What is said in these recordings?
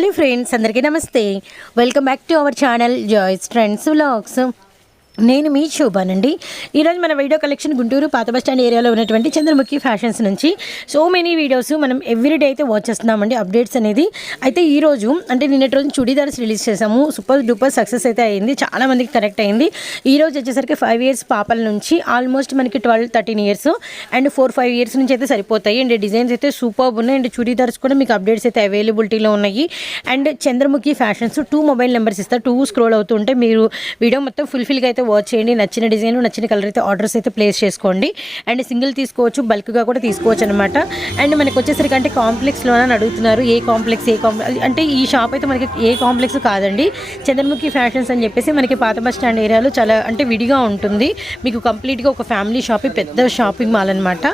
Hello friends, అందరికీ నమస్తే. Welcome back to our channel Joys Trends Vlogs. నేను మీ శోభానండి. ఈరోజు మన వీడియో కలెక్షన్ గుంటూరు పాత బస్ స్టాండ్ ఏరియాలో ఉన్నటువంటి చంద్రముఖి ఫ్యాషన్స్ నుంచి సో మెనీ వీడియోస్ మనం ఎవ్రీడే అయితే వాచ్ చేస్తున్నామండి, అప్డేట్స్ అనేది. అయితే ఈరోజు అంటే నిన్నటి రోజు చుడీదార్స్ రిలీజ్ చేసాము. సూపర్ డూపర్ సక్సెస్ అయితే అయింది, చాలా మందికి కరెక్ట్ అయింది. ఈరోజు వచ్చేసరికి 5 years పాపల నుంచి ఆల్మోస్ట్ మనకి 12-13 years అండ్ 4-5 years నుంచి అయితే సరిపోతాయి. అండ్ డిజైన్స్ అయితే సూపర్ ఉన్నాయి. అండ్ చుడీదార్స్ కూడా మీకు అప్డేట్స్ అయితే అవైలబిలిటీలో ఉన్నాయి. And Chandramukhi fashions 2 mobile numbers ఇస్తారు. 2 స్క్రోల్ అవుతుంటే మీరు వీడియో మొత్తం ఫుల్ఫిల్గా అయితే వాచ్ చేయండి. నచ్చిన డిజైన్ నచ్చిన కలర్ అయితే ఆర్డర్స్ అయితే ప్లేస్ చేసుకోండి. అండ్ సింగిల్ తీసుకోవచ్చు, బల్క్గా కూడా తీసుకోవచ్చు అనమాట. అండ్ మనకి వచ్చేసరికి అంటే కాంప్లెక్స్లోనే అడుగుతున్నారు, ఏ కాంప్లెక్స్ అంటే ఈ షాప్ అయితే మనకి ఏ కాంప్లెక్స్ కాదండి, చంద్రముఖి ఫ్యాషన్స్ అని చెప్పేసి మనకి పాత బస్ స్టాండ్ ఏరియాలో చాలా అంటే విడిగా ఉంటుంది. మీకు కంప్లీట్గా ఒక ఫ్యామిలీ షాప్, పెద్ద షాపింగ్ మాల్ అనమాట.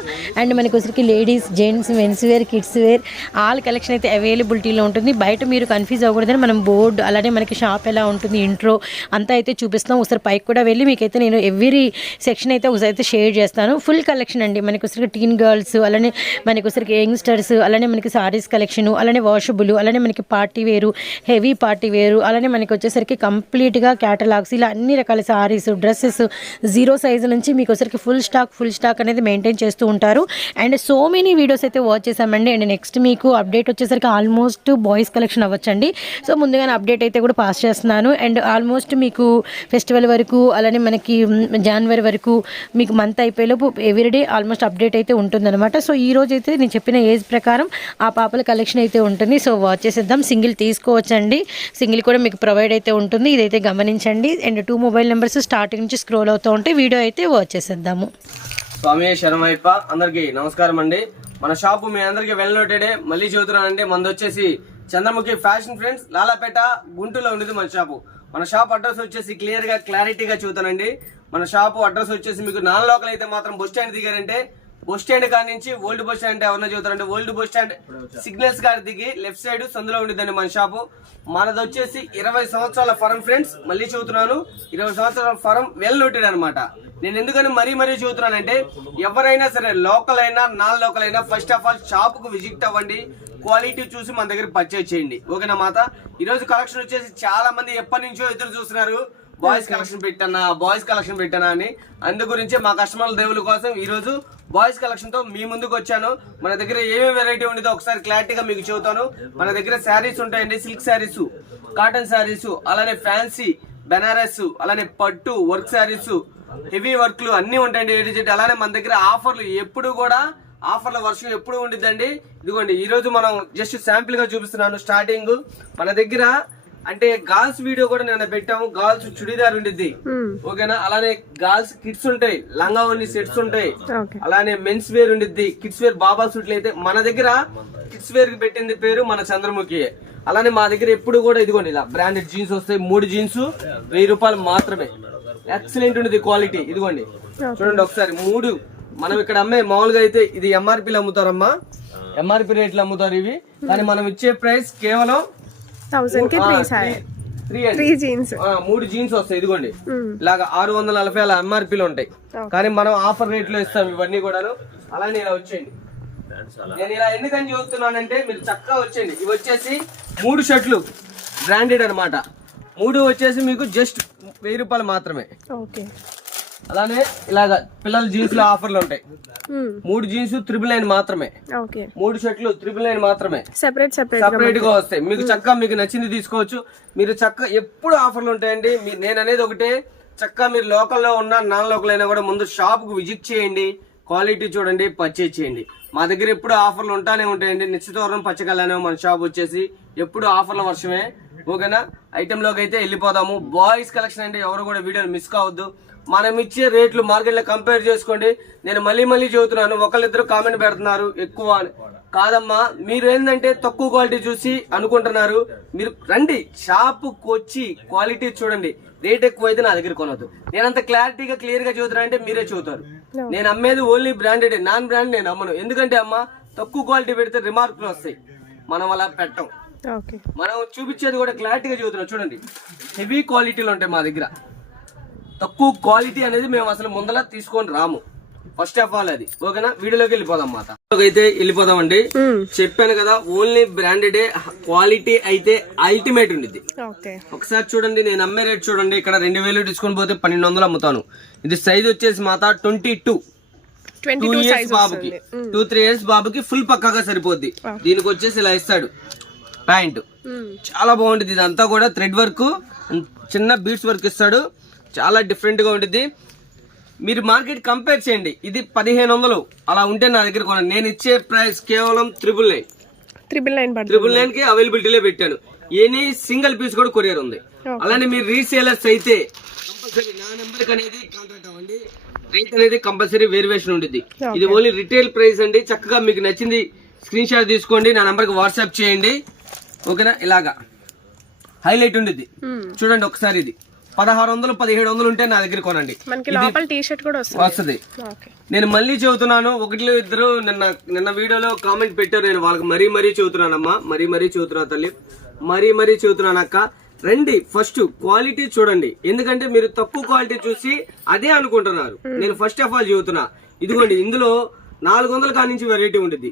అండ్ మనకి వచ్చరికి ladies, gents, mens wear, kids wear all collection అయితే అవైలబిలిటీలో ఉంటుంది. బయట మీరు కన్ఫ్యూజ్ అవ్వకూడదని మనం బోర్డు అలానే మనకి షాప్ ఎలా ఉంటుంది, ఇంట్రో అంతా అయితే చూపిస్తాం. ఒకసారి పైకి కూడా వెళ్ళి మీకైతే నేను ఎవ్రీ సెక్షన్ అయితే ఒకసారి షేర్ చేస్తాను. ఫుల్ కలెక్షన్ అండి. మనకి వచ్చరికి టీన్ గర్ల్స్, అలానే మనకి వచ్చరికి యంగ్స్టర్స్, అలానే మనకి సారీస్ కలెక్షన్, అలానే వాషబుల్, అలానే మనకి పార్టీ వేరు, హెవీ పార్టీ వేరు, అలానే మనకి వచ్చేసరికి కంప్లీట్గా క్యాటలాగ్స్, ఇలా అన్ని రకాల సారీస్, డ్రెస్సెస్ 0 size నుంచి మీకు వచ్చరికి ఫుల్ స్టాక్ అనేది మెయింటైన్ చేస్తూ ఉంటారు. అండ్ సో మెనీ వీడియోస్ అయితే వాచ్ చేసామండి. అండ్ నెక్స్ట్ మీకు అప్డేట్ వచ్చేసరికి ఆల్మోస్ట్ బాయ్స్ కలెక్షన్ అవ్వచ్చండి. సో ముందుగానే అప్డేట్ అయితే కూడా పాస్ చేస్తున్నాను. అండ్ ఆల్మోస్ట్ మీకు ఫెస్టివల్ వరకు, అలానే మనకి జనవరి వరకు మీకు మంత్ అయిపోయేలోపు ఎవ్రీడే ఆల్మోస్ట్ అప్డేట్ అయితే ఉంటుందన్నమాట. సో ఈ రోజు అయితే నేను చెప్పిన ఏజ్ ప్రకారం ఆ పాపల కలెక్షన్ అయితే ఉంటుంది. సో వాచ్ చేసేద్దాం. సింగిల్ తీసుకోవచ్చండి, సింగిల్ కూడా మీకు ప్రొవైడ్ అయితే ఉంటుంది. ఇదైతే గమనించండి. అండ్ 2 మొబైల్ నెంబర్స్ స్టార్టింగ్ నుంచి స్క్రోల్ అవుతూ ఉంటే వీడియో అయితే వాచ్ చేసేద్దాము. స్వామి శరణమయ్యప్ప. అందరికి నమస్కారం అండి. మన షాపు మీ అందరికి వెల్ నోటెడే. మళ్ళీ చెబుతున్నానండి, మనది వచ్చేసి చంద్రముఖి ఫ్యాషన్ ఫ్రెండ్స్, లాలాపేట, గుంటూరులో ఉండేది మన షాపు. మన షాప్ అడ్రస్ వచ్చేసి క్లారిటీగా చూతానండి. మన షాపు అడ్రస్ వచ్చేసి మీకు నాన్ లోకల్ అయితే మాత్రం బస్ స్టాండ్ దిగారంటే బస్ స్టాండ్ కాడి నుంచి ఓల్డ్ బస్ స్టాండ్ ఎవరన్నా చూతారంటే ఓల్డ్ బస్ స్టాండ్ సిగ్నల్స్ కాడి దిగి లెఫ్ట్ సైడ్ సందులో ఉండిద్దండి మన షాపు. మనది వచ్చేసి 20 సంవత్సరాల ఫరం ఫ్రెండ్స్. మళ్ళీ చెబుతున్నాను, 20 సంవత్సరాల ఫరం వెల్ నోటెడ్ అనమాట. నేను ఎందుకని మరీ చెబుతున్నానంటే ఎవరైనా సరే, లోకల్ అయినా నాన్ లోకల్ అయినా, ఫస్ట్ ఆఫ్ ఆల్ షాప్ కు విజిట్ అవ్వండి. క్వాలిటీ చూసి మన దగ్గర పర్చేజ్ చేయండి, ఓకేనా మాత. ఈ రోజు కలెక్షన్ వచ్చేసి చాలా మంది ఎప్పటి నుంచో ఎదురు చూస్తున్నారు, బాయ్స్ కలెక్షన్ పెట్టానా అని. అందు గురించి మా కస్టమర్ల దేవుల కోసం ఈ రోజు బాయ్స్ కలెక్షన్ తో మీ ముందుకు వచ్చాను. మన దగ్గర ఏమేమి వెరైటీ ఉండేదో ఒకసారి క్లారిటీగా మీకు చెబుతాను. మన దగ్గర శారీస్ ఉంటాయండి, సిల్క్ శారీస్, కాటన్ శారీస్, అలానే ఫ్యాన్సీ, బెనారస్, అలానే పట్టు వర్క్ శారీస్, హెవీ వర్క్లు అన్ని ఉంటాయండి. అలానే మన దగ్గర ఆఫర్లు ఎప్పుడు కూడా, ఆఫర్ల వర్షం ఎప్పుడు ఉండిద్దండి. ఇదిగోండి ఈ రోజు మనం జస్ట్ శాంపిల్ గా చూపిస్తున్నాను. స్టార్టింగ్ మన దగ్గర అంటే గర్ల్స్ వీడియో కూడా నేను పెట్టాము. గర్ల్స్ చుడీదార్ ఉండిద్ది, ఓకేనా. అలానే గర్ల్స్ కిడ్స్ ఉంటాయి, లంగా ఓన్లీ సెట్స్ ఉంటాయి. అలానే మెన్స్ వేర్ ఉండిద్ది, కిడ్స్ వేర్ బాబా సూట్లు అయితే మన దగ్గర కిడ్స్ వేర్ కి పెట్టింది పేరు మన చంద్రముఖి. అలానే మా దగ్గర ఎప్పుడు కూడా ఇదిగోండి ఇలా బ్రాండెడ్ జీన్స్ వస్తాయి. 3 జీన్స్ 1000 రూపాయలు మాత్రమే. ఎక్సలెంట్ ఉండేది క్వాలిటీ. ఇదిగోండి చూడండి ఒకసారి 3. మనం ఇక్కడ అమ్మే మామూలుగా అయితే ఇది ఎంఆర్పీలు అమ్ముతారమ్మా, ఎంఆర్పీ రేట్లు అమ్ముతారు ఇవి. కానీ మనం ఇచ్చే ప్రైస్ కేవలం 3 జీన్స్ వస్తాయి. ఇదిగోండి ఇలాగా 640 అలా ఎంఆర్పీలు ఉంటాయి. కానీ మనం ఆఫర్ రేట్ లో ఇస్తాం ఇవన్నీ కూడాను. అలానే ఇలా వచ్చేయండి. నేను ఇలా ఎందుకని చూస్తున్నానంటే మీరు చక్కగా వచ్చేయండి. ఇవి వచ్చేసి 3 షర్ట్లు బ్రాండెడ్ అనమాట. 3 వచ్చేసి మీకు జస్ట్ 1000 రూపాయలు మాత్రమే. అలానే ఇలాగ పిల్లల జీన్స్ లో ఆఫర్లు ఉంటాయి. 3 జీన్స్ 999 మాత్రమే. 3 షర్ట్లు 999 మాత్రమే. సెపరేట్ గా వస్తాయి. మీకు చక్కగా మీకు నచ్చింది తీసుకోవచ్చు. మీరు చక్కగా ఎప్పుడు ఆఫర్లు ఉంటాయండి. నేను అనేది ఒకటే, చక్కగా మీరు లోకల్లో ఉన్నా నాన్ లోకల్ అయినా కూడా ముందు షాప్ కు విజిట్ చేయండి, క్వాలిటీ చూడండి, పర్చేజ్ చేయండి. మా దగ్గర ఎప్పుడు ఆఫర్లు ఉంటానే ఉంటాయండి. నిశ్చితవరం పచ్చకల్లానే మన షాప్ వచ్చేసి ఎప్పుడు ఆఫర్ల వర్షమే, ఓకేనా. ఐటమ్ లోకి అయితే వెళ్ళిపోదాము. బాయ్స్ కలెక్షన్ అంటే ఎవరు కూడా వీడియోని మిస్ కావద్దు. మనం ఇచ్చే రేట్లు మార్కెట్ లో కంపేర్ చేసుకోండి. నేను మళ్ళీ చెబుతున్నాను, ఒకళ్ళిద్దరు కామెంట్ పెడుతున్నారు ఎక్కువ అని. కాదమ్మా, మీరు ఏంటంటే తక్కువ క్వాలిటీ చూసి అనుకుంటున్నారు. మీరు రండి షాప్ కు వచ్చి క్వాలిటీ చూడండి. రేట్ ఎక్కువ అయితే నా దగ్గర కొనవద్దు. నేనంత క్లారిటీగా క్లియర్ గా చెబుతున్నా అంటే మీరే చెబుతారు. నేను అమ్మేది ఓన్లీ బ్రాండెడ్, నాన్ బ్రాండ్ నేను అమ్మను. ఎందుకంటే అమ్మా తక్కువ క్వాలిటీ పెడితే రిమార్కులు వస్తాయి, మనం అలా పెట్టం. మనం చూపించేది కూడా క్లారిటీగా చెబుతున్నాం. చూడండి హెవీ క్వాలిటీలు ఉంటాయి మా దగ్గర. తక్కువ క్వాలిటీ అనేది మేము అసలు ముందల తీసుకొని రాము. ఫస్ట్ ఆఫ్ ఆల్ అది ఓకేనా. వీడియోలోకి వెళ్ళిపోదాం మాట అయితే వెళ్ళిపోదామండి. చెప్పాను కదా ఓన్లీ బ్రాండెడ్, క్వాలిటీ అయితే అల్టిమేట్ ఉండిద్ది. ఒకసారి చూడండి, నేను అమ్మే రేట్ చూడండి. ఇక్కడ 2000 డిస్కౌంట్ పోతే 1200 అమ్ముతాను. ఇది సైజ్ వచ్చేసి మాత 22. 2 ఇయర్స్ బాబుకి, 2-3 ఇయర్స్ బాబుకి ఫుల్ పక్కాగా సరిపోద్ది. దీనికి వచ్చేసి ఇలా ఇస్తాడు ప్యాంట్, చాలా బాగుంటుంది. ఇదంతా కూడా థ్రెడ్ వర్క్, చిన్న బీడ్స్ వర్క్ ఇస్తాడు, చాలా డిఫరెంట్ గా ఉంటుంది. మీరు మార్కెట్ కంపేర్ చేయండి, ఇది 1500 అలా ఉంటే నా దగ్గర కొనండి. నేను ఇచ్చే ప్రైస్ కేవలం 999 కి అవైలబిలిటీలో పెట్టాను. ఎనీ సింగిల్ పీస్ కూడా కొరియర్ ఉంది. అలానే మీరు రీసేలర్స్ అయితే కంపల్సరీ నా నెంబర్ అనేది కాంటాక్ట్ అవ్వండి. రేట్ అనేది కంపల్సరీ వేరియేషన్ ఉంటుంది. ఇది ఓన్లీ రిటైల్ ప్రైస్ అండి. చక్కగా మీకు నచ్చింది స్క్రీన్ షాట్ తీసుకోండి, నా నంబర్ కి వాట్సాప్ చేయండి ఓకేనా. ఇలాగా హైలైట్ ఉంటుంది చూడండి ఒకసారి. ఇది 1600-1700 ఉంటే నా దగ్గర కొనండి. వస్తుంది. నేను మళ్ళీ చెబుతున్నాను, ఒకటిలో ఇద్దరు నిన్న వీడియోలో కామెంట్ పెట్టారు. నేను వాళ్ళకి మరీ చెబుతున్నానమ్మా, మరీ చెబుతున్నా తల్లి, మరీ చెబుతున్నాను అక్క. రండి, ఫస్ట్ క్వాలిటీ చూడండి. ఎందుకంటే మీరు తక్కువ క్వాలిటీ చూసి అదే అనుకుంటున్నారు. నేను ఫస్ట్ ఆఫ్ ఆల్ చెబుతున్నా, ఇదిగోండి ఇందులో 400 కాడి నుంచి వెరైటీ ఉంటుంది.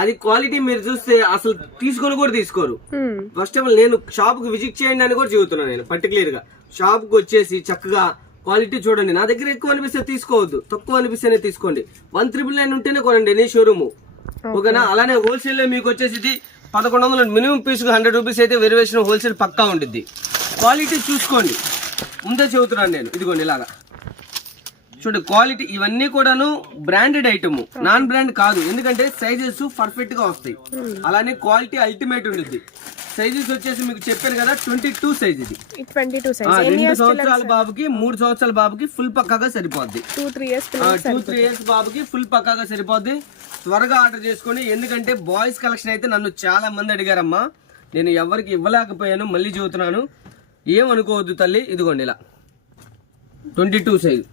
అది క్వాలిటీ మీరు చూస్తే అసలు తీసుకొని కూడా తీసుకోరు. ఫస్ట్ ఆఫ్ ఆల్ నేను షాప్ కి విజిట్ చేయండి అని కూడా చెబుతున్నాను. నేను పర్టికులర్ గా షాప్ కి వచ్చేసి చక్కగా క్వాలిటీ చూడండి. నా దగ్గర ఎక్కువ అనిపిస్తే తీసుకోవద్దు, తక్కువ అనిపిస్తేనే తీసుకోండి. 1999 ఉంటేనే కొనండి ఎనీ షోరూమ్ ఓకేనా. అలానే హోల్సేల్ లో మీకు వచ్చేసి 1100 మినిమం పీస్ 100 రూపీస్ అయితే వేరియేషన్ హోల్సేల్ పక్కా ఉంటుంది. క్వాలిటీ చూసుకోండి, ముందే చెబుతున్నాను నేను. ఇదిగోండి ఇలాగా చూడండి క్వాలిటీ. ఇవన్నీ కూడాను బ్రాండెడ్ ఐటమ్, నాన్ బ్రాండ్ కాదు. ఎందుకంటే సైజెస్ పర్ఫెక్ట్ గా వస్తాయి. అలానే క్వాలిటీ అల్టిమేట్ ఉంటుంది. సైజెస్ వచ్చేసి మీకు చెప్పాను కదా 22 సైజ్. ఇది 2 సంవత్సరాల బాబుకి, 3 సంవత్సరాల బాబుకి ఫుల్ పక్కాగా సరిపోద్ది. 2-3 ఇయర్స్ బాబుకి ఫుల్ పక్కాగా సరిపోద్ది. త్వరగా ఆర్డర్ చేసుకోండి. ఎందుకంటే బాయ్స్ కలెక్షన్ అయితే నన్ను చాలా మంది అడిగారమ్మా, నేను ఎవరికి ఇవ్వలేకపోయాను. మళ్ళీ చెబుతున్నాను, ఏమనుకోవద్దు తల్లి. ఇదిగోండి ఇలా 22 సైజ్.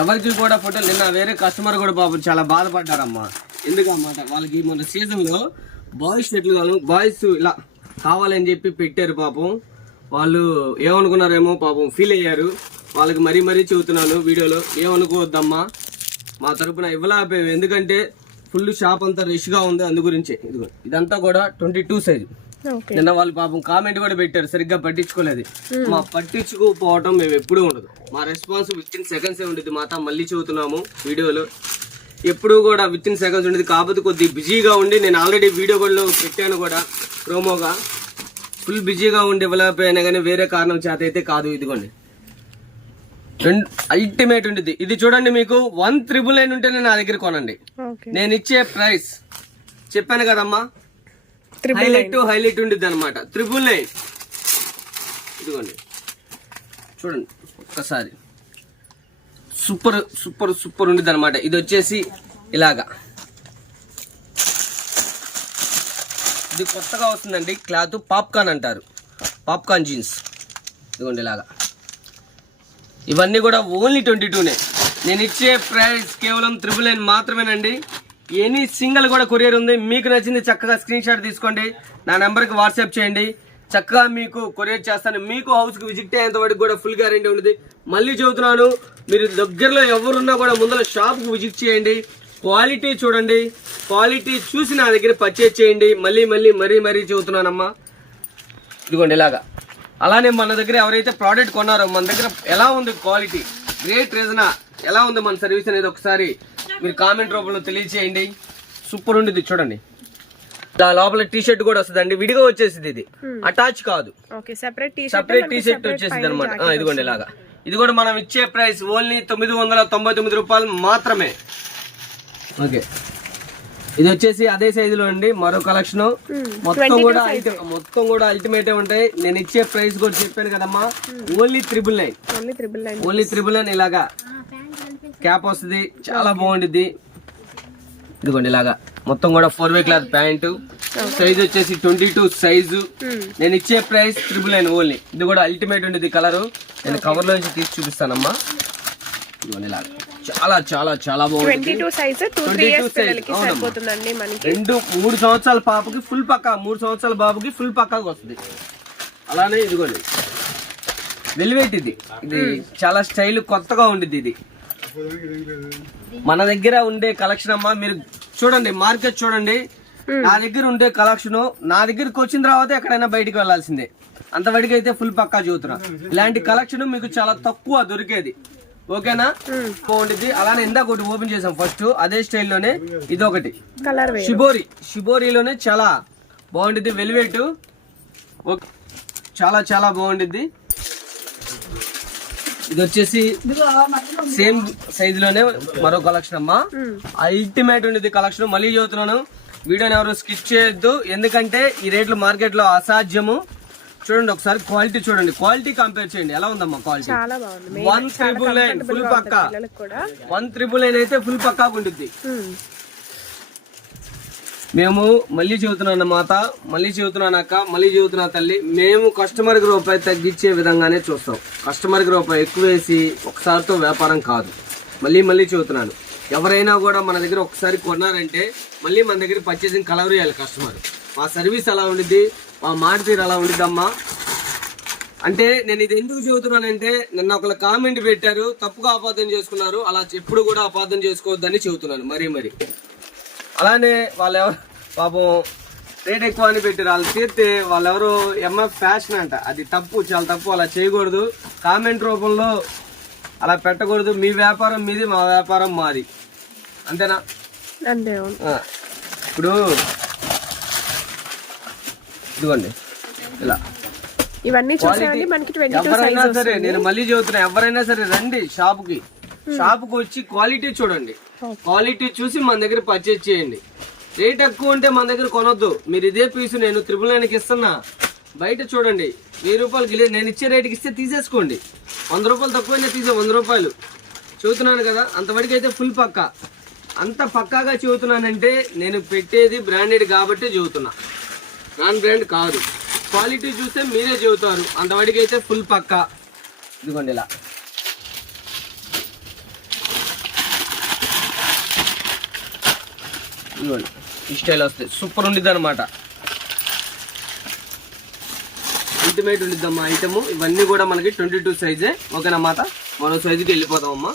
ఎవరికి కూడా ఫోటోలు. నిన్న వేరే కస్టమర్ కూడా పాపం చాలా బాధపడ్డారమ్మా. ఎందుకన్నమాట, వాళ్ళకి మన సీజన్ లో బాయ్స్ షర్ట్లు కావాలి, బాయ్స్ ఇలా కావాలని చెప్పి పెట్టారు. పాపం వాళ్ళు ఏమనుకున్నారేమో, పాపం ఫీల్ అయ్యారు. వాళ్ళకి మరీ చెబుతున్నాను వీడియోలో, ఏమనుకోవద్దమ్మా, మా తరపున ఇవ్వలేకపోయాం. ఎందుకంటే ఫుల్ షాప్ అంతా రష్ గా ఉంది, అందు గురించి. ఇదిగో ఇదంతా కూడా 22 సైజు. నిన్న వాళ్ళు పాపం కామెంట్ కూడా పెట్టారు, సరిగ్గా పట్టించుకోలేదు. మా పట్టించుకోపోవటం మేము ఎప్పుడూ ఉండదు. మా రెస్పాన్స్ విత్ ఇన్ సెకండ్స్ ఉంటుంది మాత. మళ్ళీ చెబుతున్నాము వీడియోలో, ఎప్పుడు కూడా విత్ ఇన్ సెకండ్స్ ఉండేది. కాకపోతే కొద్దిగా బిజీగా ఉండి, నేను ఆల్రెడీ వీడియో కూడా పెట్టాను కూడా ప్రోమోగా. ఫుల్ బిజీగా ఉండి ఇవ్వలేకపోయినా కానీ వేరే కారణం చేత అయితే కాదు. ఇదిగోండి అల్టిమేట్ ఉంటుంది. ఇది చూడండి, మీకు 1999 ఉంటేనే నా దగ్గర కొనండి. నేను ఇచ్చే ప్రైస్ చెప్పాను కదమ్మా, హైలైట్ ఉంటుంది అనమాట. 999. ఇదిగోండి చూడండి ఒక్కసారి, సూపర్ ఉంటుంది అనమాట. ఇది వచ్చేసి ఇలాగా, ఇది కొత్తగా వస్తుందండి క్లాత్. పాప్కార్న్ అంటారు, పాప్కార్న్ జీన్స్. ఇదిగోండి ఇలాగా. ఇవన్నీ కూడా ఓన్లీ 22నే. నేను ఇచ్చే ప్రైస్ కేవలం 999 మాత్రమేనండి. ఎనీ సింగిల్ కూడా కొరియర్ ఉంది. మీకు నచ్చింది చక్కగా స్క్రీన్ షాట్ తీసుకోండి, నా నెంబర్కి వాట్సాప్ చేయండి. చక్కగా మీకు కొరియర్ చేస్తాను. మీకు హౌస్కి విజిట్ అయ్యేంత వరకు కూడా ఫుల్ గ్యారెంటీ ఉంటుంది. మళ్ళీ చెబుతున్నాను, మీరు దగ్గరలో ఎవరున్నా కూడా ముందర షాప్కి విజిట్ చేయండి. క్వాలిటీ చూడండి, క్వాలిటీ చూసి నా దగ్గర పర్చేజ్ చేయండి. మరీ చెబుతున్నానమ్మా. ఇదిగోండి ఇలాగా. అలానే మన దగ్గర ఎవరైతే ప్రోడక్ట్ కొన్నారో, మన దగ్గర ఎలా ఉంది క్వాలిటీ, గ్రేట్ రీజనా ఎలా ఉంది మన సర్వీస్ అనేది ఒకసారి మీరు కామెంట్ రూపంలో తెలియజేయండి. సూపర్ ఉంటుంది చూడండి. లోపల టీ షర్ట్ కూడా వస్తుందండి, విడిగా వచ్చేసింది. ఇది అటాచ్ కాదు, సెపరేట్ టీ షర్ట్ వచ్చేసింది అనమాట. ఇదిగోండి ఇలాగా. ఇది కూడా మనం ఇచ్చే ప్రైస్ ఓన్లీ 999 రూపాయలు మాత్రమే. ఓకే, ఇది వచ్చేసి అదే సైజులో అండి. మరో కలెక్షన్ మొత్తం కూడా అల్టిమేట్ ఉంటాయి. నేను ఇచ్చే ప్రైస్ కూడా చెప్పాను కదమ్మా, ఓన్లీ 999. ఇలాగా క్యాప్ వస్తుంది, చాలా బాగుంటుంది. ఇదిగోండి ఇలాగా మొత్తం కూడా 4-way క్లాత్ ప్యాంటు. సైజ్ వచ్చేసి 22 సైజు. నేను ఇచ్చే ప్రైస్ 999 ఓన్లీ. ఇది కూడా అల్టిమేట్ ఉంటుంది కలర్. నేను కవర్ లో నుంచి తీసి చూపిస్తానమ్మా. ఇదిగోండి ఇలాగా చాలా బాగుంది. 22 సైజ్ 3 సంవత్సరాల పాపకి ఫుల్ పక్కా, 3 సంవత్సరాల బాబుకి ఫుల్ పక్కాగా వస్తుంది. అలానే ఇదిగోండి వెల్వెట్. ఇది చాలా స్టైల్ కొత్తగా ఉండిద్ది. ఇది మన దగ్గర ఉండే కలెక్షన్ అమ్మా మీరు చూడండి, మార్కెట్ చూడండి. నా దగ్గర ఉండే కలెక్షన్ నా దగ్గరకు వచ్చిన తర్వాత ఎక్కడైనా బయటికి వెళ్లాల్సిందే. అంతవరకు అయితే ఫుల్ పక్కా చూతున్నా. ఇలాంటి కలెక్షన్ మీకు చాలా తక్కువ దొరికేది. ఓకేనా, బాగుంటుంది. అలానే ఇందాక ఒకటి ఓపెన్ చేసాం ఫస్ట్, అదే స్టైల్లోనే ఇదొకటి షిబోరీలోనే చాలా బాగుంటుంది. వెల్వెట్ చాలా చాలా బాగుంటుంది. ఇది వచ్చేసి సేమ్ సైజ్ లోనే మరో కలెక్షన్ అమ్మా. అల్టిమేట్ ఉండేది కలెక్షన్. మళ్ళీ చెబుతున్నాను, వీడియోని ఎవరు స్కిప్ చేయొద్దు, ఎందుకంటే ఈ రేట్లు మార్కెట్ లో అసాధ్యము. చూడండి ఒకసారి క్వాలిటీ చూడండి, క్వాలిటీ కంపేర్ చేయండి ఎలా ఉందమ్మా క్వాలిటీ. 1,999 ఫుల్ పక్కా. 1,999 అయితే ఫుల్ పక్కా ఉంటుంది. మేము మళ్ళీ చెబుతున్నాను మాత, మళ్ళీ చెబుతున్నాను అక్క, మళ్ళీ చెబుతున్నా తల్లి, మేము కస్టమర్కి రూపాయి తగ్గించే విధంగానే చూస్తాం. కస్టమర్కి రూపాయి ఎక్కువ వేసి ఒకసారితో వ్యాపారం కాదు. మళ్ళీ మళ్ళీ చెబుతున్నాను, ఎవరైనా కూడా మన దగ్గర ఒకసారి కొన్నారంటే మళ్ళీ మన దగ్గర పర్చేసింగ్ కలవర్ చేయాలి కస్టమర్. మా సర్వీస్ అలా ఉండిద్ది, మా మాట తీరు అలా ఉండిద్దమ్మా. అంటే నేను ఇది ఎందుకు చెబుతున్నానంటే, నిన్న ఒకళ్ళు కామెంట్ పెట్టారు, తప్పుగా అపార్థం చేసుకున్నారు. అలా ఎప్పుడు కూడా అపార్థం చేసుకోవద్దని చెబుతున్నాను మరి. అలానే వాళ్ళెవరు పాపం రేట్ ఎక్కువ అని పెట్టారు, వాళ్ళు తీర్తే వాళ్ళెవరో ఎంఎఫ్ ఫ్యాషన్ అంట, అది తప్పు, చాలా తప్పు. అలా చేయకూడదు, కామెంట్ రూపంలో అలా పెట్టకూడదు. మీ వ్యాపారం మీది, మా వ్యాపారం మాది, అంతేనా? ఇప్పుడు ఇదిగోండి ఇలా ఇవన్నీ ఎవరైనా సరే, నేను మళ్ళీ చెబుతున్నా, ఎవరైనా సరే రండి షాపుకి వచ్చి క్వాలిటీ చూడండి. క్వాలిటీ చూసి మన దగ్గర పర్చేజ్ చేయండి. రేట్ ఎక్కువ ఉంటే మన దగ్గర కొనొద్దు. మీరు ఇదే పీసు నేను 999కి ఇస్తున్నా, బయట చూడండి 1000 రూపాయలకి నేను ఇచ్చే రేటుకి ఇస్తే తీసేసుకోండి. 100 రూపాయలు తక్కువైనా తీసే 100 రూపాయలు చెబుతున్నాను కదా. అంతవరకు అయితే ఫుల్ పక్కా. అంత పక్కాగా చెబుతున్నానంటే నేను పెట్టేది బ్రాండెడ్ కాబట్టి చెబుతున్నా, నాన్ బ్రాండ్ కాదు. క్వాలిటీ చూస్తే మీరే చెబుతారు. అంతవరకు అయితే ఫుల్ పక్కా. ఇదిగోండి ఇలా ఈ స్టైల్ వస్తుంది, సూపర్ ఉండిద్ది అనమాట. అల్టిమేట్ ఉండిద్దమ్మా ఐటమ్. ఇవన్నీ కూడా మనకి 22 సైజే. ఓకేనా మాత, మరో సైజుకి వెళ్ళిపోతాం అమ్మా.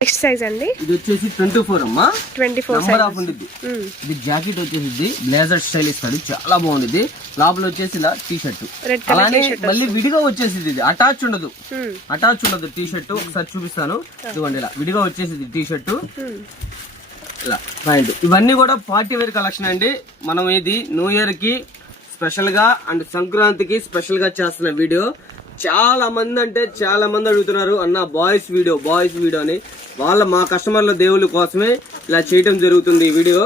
నెక్స్ట్ సైజ్ అండి, ఇది వచ్చేసి 24 అమ్మా. 24 నంబర్ ఆఫ్ ఉండిద్ది. ఇది జాకెట్ వచ్చేసి బ్లేజర్ స్టైల్ ఇస్తాడు, చాలా బాగుండిద్ది. లోపల వచ్చేసి ఇలా టీ షర్ట్, అలానే మళ్ళీ విడిగా వచ్చేసి ఇది అటాచ్ ఉండదు టీ షర్ట్. ఒకసారి చూపిస్తాను, ఇదిగోండి ఇలా విడిగా వచ్చేసి టీ షర్ట్, ఇలా ప్యాంట్. ఇవన్నీ కూడా పార్టీ వేర్ కలెక్షన్ అండి. మనం ఇది న్యూ ఇయర్ కి స్పెషల్ గా అండ్ సంక్రాంతికి స్పెషల్ గా చేస్తున్న వీడియో. చాలా మంది అడుగుతున్నారు, అన్న బాయ్స్ వీడియో అని. మా కస్టమర్ల దేవుళ్ళ కోసమే ఇలా చేయటం జరుగుతుంది ఈ వీడియో.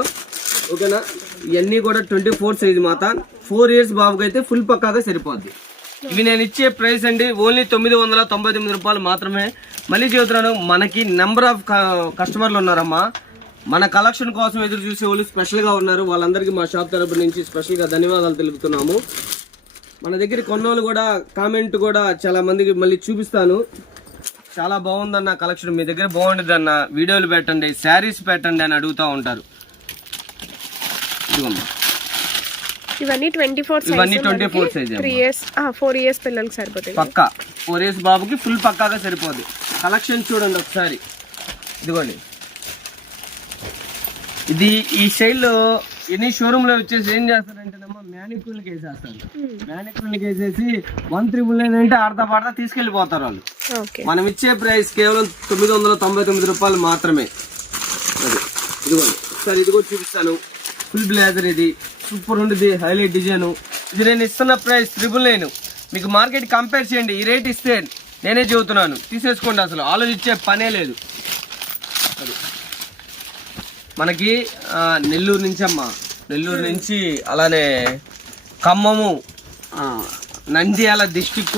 ఓకేనా, ఇవన్నీ కూడా 24 సైజ్ మాత. 4 ఇయర్స్ బాబుకి అయితే ఫుల్ పక్కాగా సరిపోద్ది. ఇవి నేను ఇచ్చే ప్రైస్ అండి ఓన్లీ 999 రూపాయలు మాత్రమే. మళ్ళీ చెబుతున్నాను, మనకి నెంబర్ ఆఫ్ కస్టమర్లు ఉన్నారమ్మా. మన కలెక్షన్ కోసం ఎదురు చూసే వాళ్ళు స్పెషల్ గా ఉన్నారు. వాళ్ళందరికీ మా షాప్ తరపు నుంచి స్పెషల్ గా ధన్యవాదాలు తెలుపుతున్నాము. మన దగ్గర కొన్నోళ్ళు కూడా కామెంట్ కూడా చాలా మందికి మళ్ళీ చూపిస్తాను, చాలా బాగుందన్న కలెక్షన్, మీ దగ్గర బాగుంటుంది అన్న, వీడియోలు పెట్టండి, శారీస్ పెట్టండి అని అడుగుతూ ఉంటారు. ఇవన్నీ 24 సైజ్. 4 ఇయర్స్ పిల్లలకి సరిపోతాయి పక్కా. 4 ఇయర్స్ బాబుకి ఫుల్ పక్కాగా సరిపోద్ది. కలెక్షన్ చూడండి ఒకసారి, ఇదిగోండి. ఇది ఈ స్టైల్లో ఎన్ని షోరూమ్ లో వచ్చేసి ఏం చేస్తారంటే మ్యానిక్యూర్లకి వేసేస్తారు. మ్యానిక్యూర్లకి వేసేసి 1,999 అంటే ఆడతా తీసుకెళ్లిపోతారు వాళ్ళు. మనం ఇచ్చే ప్రైస్ కేవలం 999 రూపాయలు మాత్రమే. అది ఇదిగోండి ఒకసారి ఇది కూడా చూపిస్తాను. ఫుల్ బ్లేజర్, ఇది సూపర్ ఉంటుంది, హైలైట్ డిజైన్. ఇది నేను ఇస్తున్న ప్రైస్ 999. మీకు మార్కెట్ కంపేర్ చేయండి, ఈ రేట్ ఇస్తే నేనే చెబుతున్నాను, తీసేసుకోండి, అసలు ఆలోచించే పనే లేదు. అది మనకి నెల్లూరు నుంచి అమ్మ, నెల్లూరు నుంచి అలానే ఖమ్మము, నంద్యాల డిస్టిక్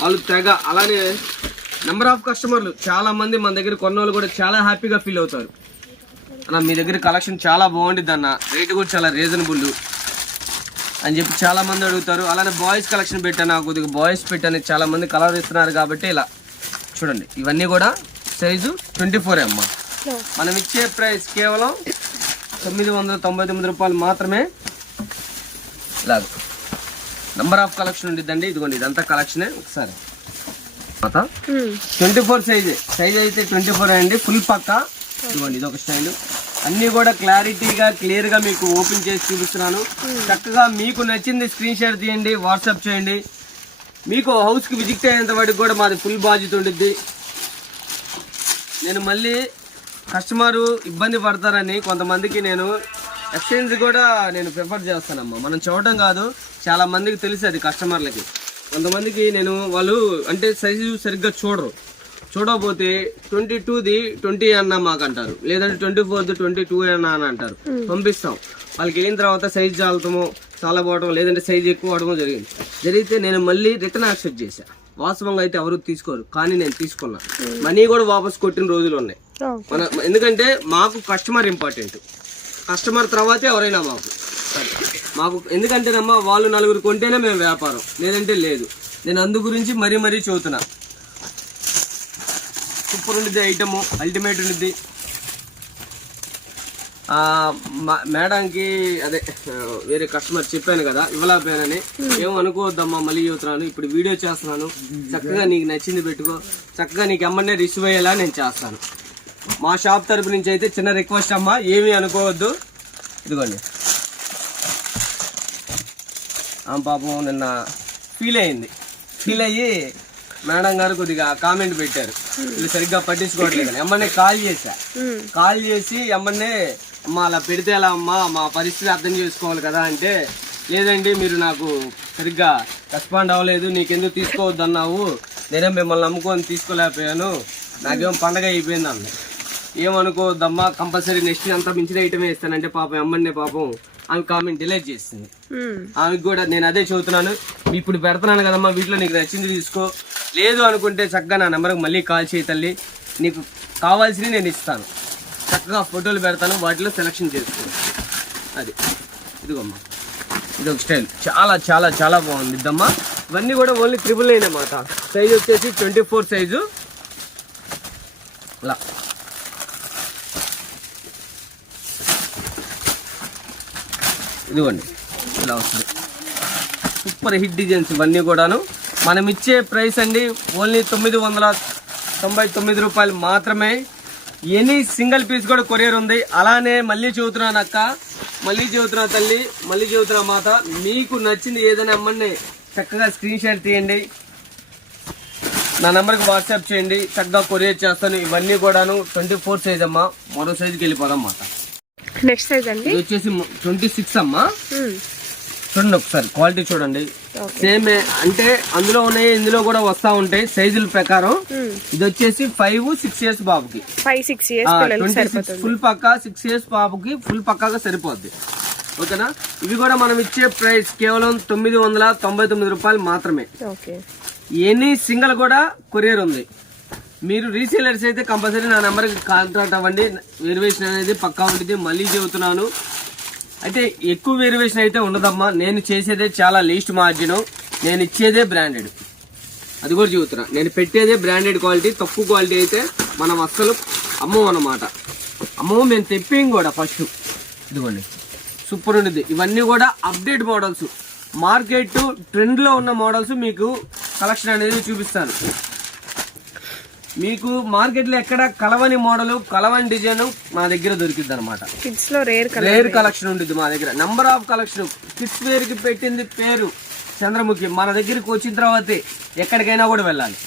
వాళ్ళు తెగ, అలానే నెంబర్ ఆఫ్ కస్టమర్లు చాలా మంది మన దగ్గర కొన్నోళ్ళు కూడా చాలా హ్యాపీగా ఫీల్ అవుతారు. అన్న మీ దగ్గర కలెక్షన్ చాలా బాగుంటుంది అన్న, రేటు కూడా చాలా రీజనబుల్ అని చెప్పి చాలా మంది అడుగుతారు. అలానే బాయ్స్ కలెక్షన్ పెట్టాను, కొద్దిగా బాయ్స్ పెట్టాను, చాలా మంది కలర్ ఇస్తున్నారు కాబట్టి ఇలా చూడండి. ఇవన్నీ కూడా సైజు 24 అమ్మ. మనం ఇచ్చే ప్రైస్ కేవలం 999 రూపాయలు మాత్రమే. ఇలాగ నంబర్ ఆఫ్ కలెక్షన్ ఉండిద్దండి. ఇదిగోండి ఇదంతా కలెక్షనే. ఒకసారి Hmm. 24 సైజ్ అయితే 24 అండి, ఫుల్ పక్కా. ఇదిగోండి ఇదొక స్టైల్. అన్ని కూడా క్లారిటీగా క్లియర్ గా మీకు ఓపెన్ చేసి చూపిస్తున్నాను. చక్కగా మీకు నచ్చింది స్క్రీన్ షాట్ తీయండి, వాట్సాప్ చేయండి. మీకు హౌస్ కి విజిట్ అయ్యేంత వరకు కూడా మాది ఫుల్ బాధ్యత ఉంటుంది. నేను మళ్ళీ కస్టమర్ ఇబ్బంది పడతారని కొంతమందికి నేను ఎక్స్చేంజ్ కూడా నేను ప్రిఫర్ చేస్తానమ్మా. మనం చూడటం కాదు, చాలా మందికి తెలుసు అది కస్టమర్లకి. కొంతమందికి నేను వాళ్ళు అంటే సైజు సరిగ్గా చూడకపోతే 22ది 20 అన్న మాకు అంటారు, లేదంటే 24ది 22 అన్న అని అంటారు. పంపిస్తాం. వాళ్ళకి వెళ్ళిన తర్వాత సైజు చాలా పోవడం, లేదంటే సైజు ఎక్కువ అవడం జరిగితే నేను మళ్ళీ రిటర్న్ యాక్సెప్ట్ చేశాను. వాస్తవంగా అయితే ఎవరు తీసుకోరు, కానీ నేను తీసుకున్నా. మనీ కూడా వాపస్ కొట్టిన రోజులు ఉన్నాయి. ఎందుకంటే మాకు కస్టమర్ ఇంపార్టెంట్. కస్టమర్ తర్వాతే ఎవరైనా మాకు ఎందుకంటేనమ్మా వాళ్ళు 4 కొంటేనే మేము వ్యాపారం, లేదంటే లేదు. నేను అందు గురించి మరీ చెబుతున్నా. సూపర్ ఉండిద్ది ఐటమ్, అల్టిమేట్ ఉండిద్ది. మేడంకి అదే వేరే కస్టమర్ చెప్పాను కదా ఇవ్వలేకపోయానని, ఏమనుకోవద్దమ్మా, మళ్ళీ చెబుతున్నాను. ఇప్పుడు వీడియో చేస్తున్నాను, చక్కగా నీకు నచ్చింది పెట్టుకో, చక్కగా నీకు ఎమ్మనే రిసీవ్ అయ్యేలా నేను చేస్తాను. మా షాప్ తరపు నుంచి అయితే చిన్న రిక్వెస్ట్ అమ్మా, ఏమీ అనుకోవద్దు. ఇదిగోండి పాపం నిన్న ఫీల్ అయ్యి మేడం గారు కొద్దిగా కామెంట్ పెట్టారు, వీళ్ళు సరిగ్గా పట్టించుకోవట్లేదు. ఎమ్మనే కాల్ చేసి ఎమ్మనే అమ్మా అలా పెడితే ఎలా అమ్మా, మా పరిస్థితి అర్థం చేసుకోవాలి కదా అంటే, లేదండి మీరు నాకు సరిగ్గా రెస్పాండ్ అవ్వలేదు, నీకెందుకు తీసుకోవద్దు అన్నావు, నేనే మిమ్మల్ని నమ్ముకొని తీసుకోలేకపోయాను, నాకేమో పండగ అయిపోయింది అన్న. ఏమనుకోవద్దమ్మా, కంపల్సరీ నెక్స్ట్ అంతా మించిన ఐటమే ఇస్తానంటే పాపం ఎమ్మనే ఆమె కామెంట్ డిలీట్ చేసింది. ఆమెకు కూడా నేను అదే చెబుతున్నాను, ఇప్పుడు పెడుతున్నాను కదమ్మా, వీటిలో నీకు నచ్చింది తీసుకో, లేదు అనుకుంటే చక్కగా నా నెంబర్కి మళ్ళీ కాల్ చేయి తల్లి, నీకు కావాల్సినవి నేను ఇస్తాను, చక్కగా ఫోటోలు పెడతాను, వాటిలో సెలెక్షన్ చేసుకో. అది ఇదిగోమ్మా, ఇది ఒక స్టైల్, చాలా చాలా చాలా బాగుంది ఇద్దమ్మా. ఇవన్నీ కూడా ఓన్లీ 999 అన్నమాట. సైజ్ వచ్చేసి 24 సైజు. ఇలా ఇదిగోండి ఇలా వస్తుంది. సూపర్ హిట్ డిజైన్స్ ఇవన్నీ కూడాను. మనం ఇచ్చే ప్రైస్ అండి ఓన్లీ 999 రూపాయలు మాత్రమే. ఎనీ సింగిల్ పీస్ కూడా కొరియర్ ఉంది. అలానే మళ్ళీ చెబుతున్నాను అక్క, మళ్ళీ చెబుతున్నా తల్లి, మళ్ళీ చెబుతున్నా మాత, మీకు నచ్చింది ఏదైనా అమ్మని చక్కగా స్క్రీన్ షాట్ తీయండి, నా నెంబర్కి వాట్సాప్ చేయండి, చక్కగా కొరియర్ చేస్తాను. ఇవన్నీ కూడాను 24 సైజ్ అమ్మా. మరో సైజుకి వెళ్ళిపోదాం మాట. నెక్స్ట్ సైజ్ అండి ఇది వచ్చేసి 26 అమ్మా. చూడండి ఒకసారి క్వాలిటీ చూడండి, సేమ్ అంటే అందులో ఉన్నాయి, ఇందులో కూడా వస్తా ఉంటాయి సైజుల ప్రకారం. ఇది వచ్చేసి 5-6 ఇయర్స్ బాబుకి, 5-6 ఇయర్స్ ఫుల్ పక్కా 6 ఇయర్స్ బాబుకి ఫుల్ పక్కాగా సరిపోద్ది. ఓకేనా? ఇవి కూడా మనం ఇచ్చే ప్రైస్ కేవలం 999 రూపాయలు మాత్రమే. ఎనీ సింగిల్ కూడా కొరియర్ ఉంది. మీరు రీసేలర్స్ అయితే కంపల్సరీ నా నెంబర్కి కాంటాక్ట్ అవ్వండి. వేరియేషన్ అనేది పక్కా ఉంటుంది. మళ్ళీ చెబుతున్నాను, అయితే ఎక్కువ వేరియేషన్ అయితే ఉండదమ్మా. నేను చేసేదే చాలా లీస్ట్ మార్జిన్, నేను ఇచ్చేదే బ్రాండెడ్. అది కూడా చెబుతున్నా, నేను పెట్టేదే బ్రాండెడ్ క్వాలిటీ. తక్కువ క్వాలిటీ అయితే మనం అస్సలు అమ్మం అన్నమాట. అమ్మం మేము తెప్పిం కూడా ఫస్ట్. ఇదిగోండి సూపర్ ఉండేది. ఇవన్నీ కూడా అప్డేట్ మోడల్స్, మార్కెట్ ట్రెండ్లో ఉన్న మోడల్స్ మీకు కలెక్షన్ అనేది చూపిస్తాను. మీకు మార్కెట్లో ఎక్కడ కలవని మోడల్, కలవని డిజైన్ మా దగ్గర దొరికింది అనమాట. కిడ్స్ లో రేర్ కలెక్షన్ ఉంటుంది మా దగ్గర. Number of collection. Kids wear కి పెట్టింది పేరు చంద్రముఖి. మన దగ్గరికి వచ్చిన తర్వాతే ఎక్కడికైనా కూడా వెళ్ళాలి.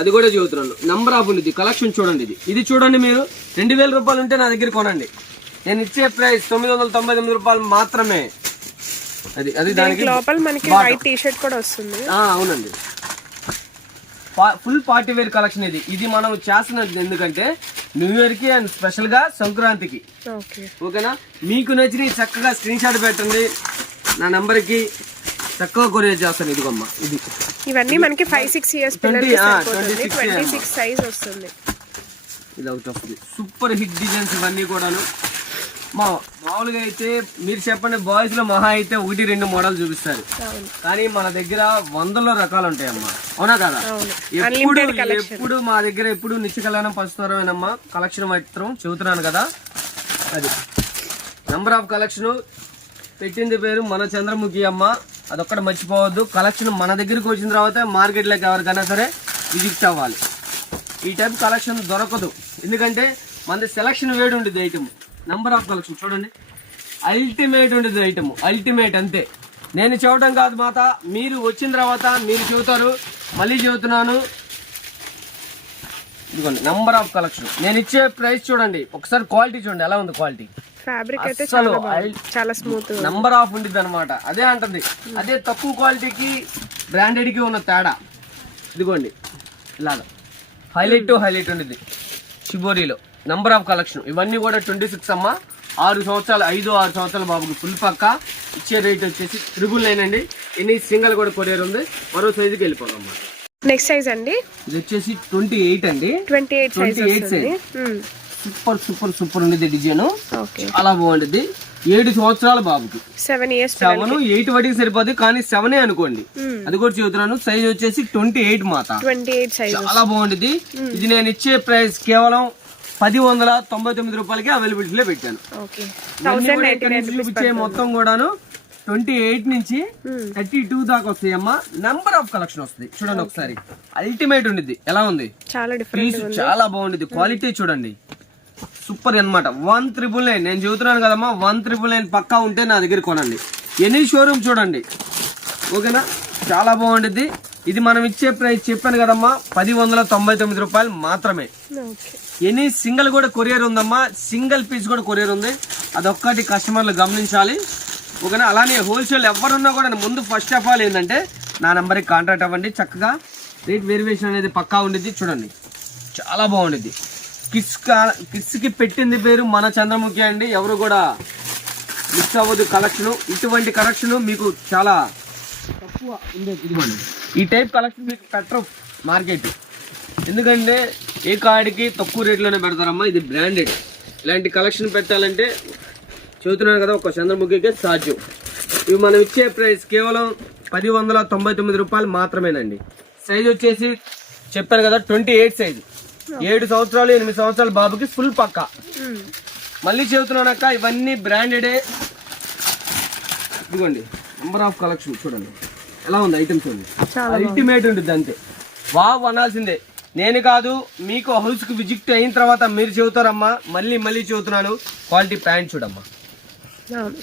అది కూడా చెబుతున్నాను. నంబర్ ఆఫ్ ఉంది. కలెక్షన్ చూడండి. ఇది చూడండి, మీరు 2000 రూపాయలు ఉంటే నా దగ్గర కొనండి. నేను ఇచ్చే ప్రైస్ 999 రూపాయలు మాత్రమే. అది దానికి లోపల మనకి వైట్ టీ షర్ట్ కూడా వస్తుంది. అవునండి, ఫుల్ పార్టీ వేర్ కలెక్షన్. ఇది మనం చేస్తున్నది ఎందుకంటే న్యూ ఇయర్ కి అండ్ స్పెషల్ గా సంక్రాంతికి. ఓకేనా? మీకు నచ్చిన చక్కగా స్క్రీన్ షాట్ పెట్టండి, నా నెంబర్ కి చక్కగా కొరియర్ చేస్తాను. ఇదిగోమ్మా, ఇది ఇవన్నీ మనకి 5-6 ఇయర్స్ 26 సైజ్ వస్తుంది. ఇది అవుట్ వస్తుంది. సూపర్ హిట్ డిజైన్స్ ఇవన్నీ కూడాను. మామూలుగా అయితే మీరు చెప్పండి, బాయ్స్ లో మహా అయితే 1-2 మోడల్ చూపిస్తారు, కానీ మన దగ్గర 100లో రకాలు ఉంటాయమ్మా. అవునా కదా? ఎప్పుడు మా దగ్గర ఎప్పుడు నిత్య కళ్యాణం పంచుతారమేనమ్మా. కలెక్షన్ మాత్రం చెబుతున్నాను కదా. అది నంబర్ ఆఫ్ కలెక్షన్ పెట్టింది పేరు మన చంద్రముఖి అమ్మ. అదొక్కటి మర్చిపోవద్దు. కలెక్షన్ మన దగ్గరికి వచ్చిన తర్వాత మార్కెట్లోకి ఎవరికైనా సరే విజిట్ అవ్వాలి. ఈ టైప్ కలెక్షన్ దొరకదు, ఎందుకంటే మన సెలక్షన్ వేడి ఉండేది ఐటమ్. నెంబర్ ఆఫ్ కలెక్షన్ చూడండి, అల్టిమేట్ ఉండేది ఐటమ్, అల్టిమేట్ అంతే. నేను చెప్పడం కాదు మాత, మీరు వచ్చిన తర్వాత మీరు చెబుతారు. మళ్ళీ చెబుతున్నాను, ఇదిగోండి నెంబర్ ఆఫ్ కలెక్షన్. నేను ఇచ్చే ప్రైస్ చూడండి, ఒకసారి క్వాలిటీ చూడండి ఎలా ఉంది. క్వాలిటీ ఫ్యాబ్రిక్ అయితే అసలు చాలా స్మూత్, నంబర్ ఆఫ్ ఉండిద్ది అనమాట. అదే అంటది, అదే తక్కువ క్వాలిటీకి బ్రాండెడ్ కి ఉన్న తేడా. ఇదిగోండి ఇలాగా హైలైట్ టు హైలైట్ ఉండిద్ది షిబోరీలో. నంబర్ ఆఫ్ కలెక్షన్ ఇవన్నీ కూడా 26 అమ్మ. 6 సంవత్సరాలు 5-6 సంవత్సరాల బాబుకి ఫుల్ పక్క. ఇచ్చే రేట్ వచ్చేసి 999 అండి. ఎన్ని సింగల్ కూడా కొరియర్ ఉంది. మరో సైజుకి వెళ్ళిపోదాం అమ్మా. నెక్స్ట్ సైజ్ అండి ఇది వచ్చేసి 28 అండి. 28 సైజ్. సూపర్ సూపర్ సూపర్ ఉండేది డిజైన్, ఓకే చాలా బాగుండేది. 7 సంవత్సరాల బాబుకి 7 years 7, 8 వడికి సరిపోదు, కానీ 7 అనుకోండి. అది కూడా చెబుతున్నాను. సైజ్ వచ్చేసి 28 మాత, 28 సైజ్. చాలా బాగుండేది. ఇది నేను ఇచ్చే ప్రైస్ కేవలం 1099 రూపాయలకి అవైలబిలిటీలో పెట్టాను. ఓకే చూపించే మొత్తం కూడాను 28 నుంచి 32 దాకా వస్తాయి అమ్మా. నెంబర్ ఆఫ్ కలెక్షన్ వస్తుంది. చూడండి ఒకసారి, అల్టిమేట్ ఉండిద్ది. ఎలా ఉంది చాలా డిఫరెంట్, చాలా బాగుండిద్ది. క్వాలిటీ చూడండి, సూపర్ అన్నమాట. 1999 నేను చెబుతున్నాను కదమ్మా, 1999 పక్కా ఉంటే నా దగ్గర కొనండి. ఎనీ షోరూమ్ చూడండి, ఓకేనా. చాలా బాగుండిద్ది. ఇది మనం ఇచ్చే ప్రైస్ చెప్పాను కదమ్మా, 1099 రూపాయలు మాత్రమే. ఎనీ సింగిల్ కూడా కొరియర్ ఉందమ్మా, సింగిల్ పీస్ కూడా కొరియర్ ఉంది. అదొక్కటి కస్టమర్లు గమనించాలి, ఓకేనా. అలానే హోల్సేల్ ఎవరున్నా కూడా ముందు ఫస్ట్ ఆఫ్ ఆల్ ఏంటంటే నా నెంబర్కి కాంటాక్ట్ అవ్వండి. చక్కగా రేట్ వేరియేషన్ అనేది పక్కా ఉండిద్ది. చూడండి చాలా బాగుండిద్ది. కిడ్స్కి పెట్టింది పేరు మన చంద్రముఖి అండి. ఎవరు కూడా మిస్ అవ్వదు కలెక్షన్. ఇటువంటి కలెక్షన్ మీకు చాలా తక్కువ ఉండేది. ఇదిగోండి ఈ టైప్ కలెక్షన్ మీకు పెట్టరు మార్కెట్, ఎందుకంటే ఏ కాడికి తక్కువ రేట్లోనే పెడతారమ్మా. ఇది బ్రాండెడ్. ఇలాంటి కలెక్షన్ పెట్టాలంటే చెబుతున్నాను కదా, ఒక చంద్రముఖికే సాధ్యం. ఇవి మనం ఇచ్చే ప్రైస్ కేవలం 1099 రూపాయలు మాత్రమేనండి. సైజ్ వచ్చేసి చెప్పాను కదా 28 సైజు. 7 సంవత్సరాలు 8 సంవత్సరాల బాబుకి ఫుల్ పక్కా. మళ్ళీ చెబుతున్నానక్క, ఇవన్నీ బ్రాండెడే. ఇదిగోండి నెంబర్ ఆఫ్ కలెక్షన్ చూడండి ఎలా ఉంది. ఐటమ్స్ చూడండి, అల్టిమేట్ ఉంటుంది అంతే. వావ్ అనాల్సిందే. నేను కాదు, మీకు హౌస్కి విజిట్ అయిన తర్వాత మీరు చెబుతారమ్మా. మళ్ళీ మళ్ళీ చెబుతున్నాను, క్వాలిటీ ప్యాంట్ చూడమ్మా.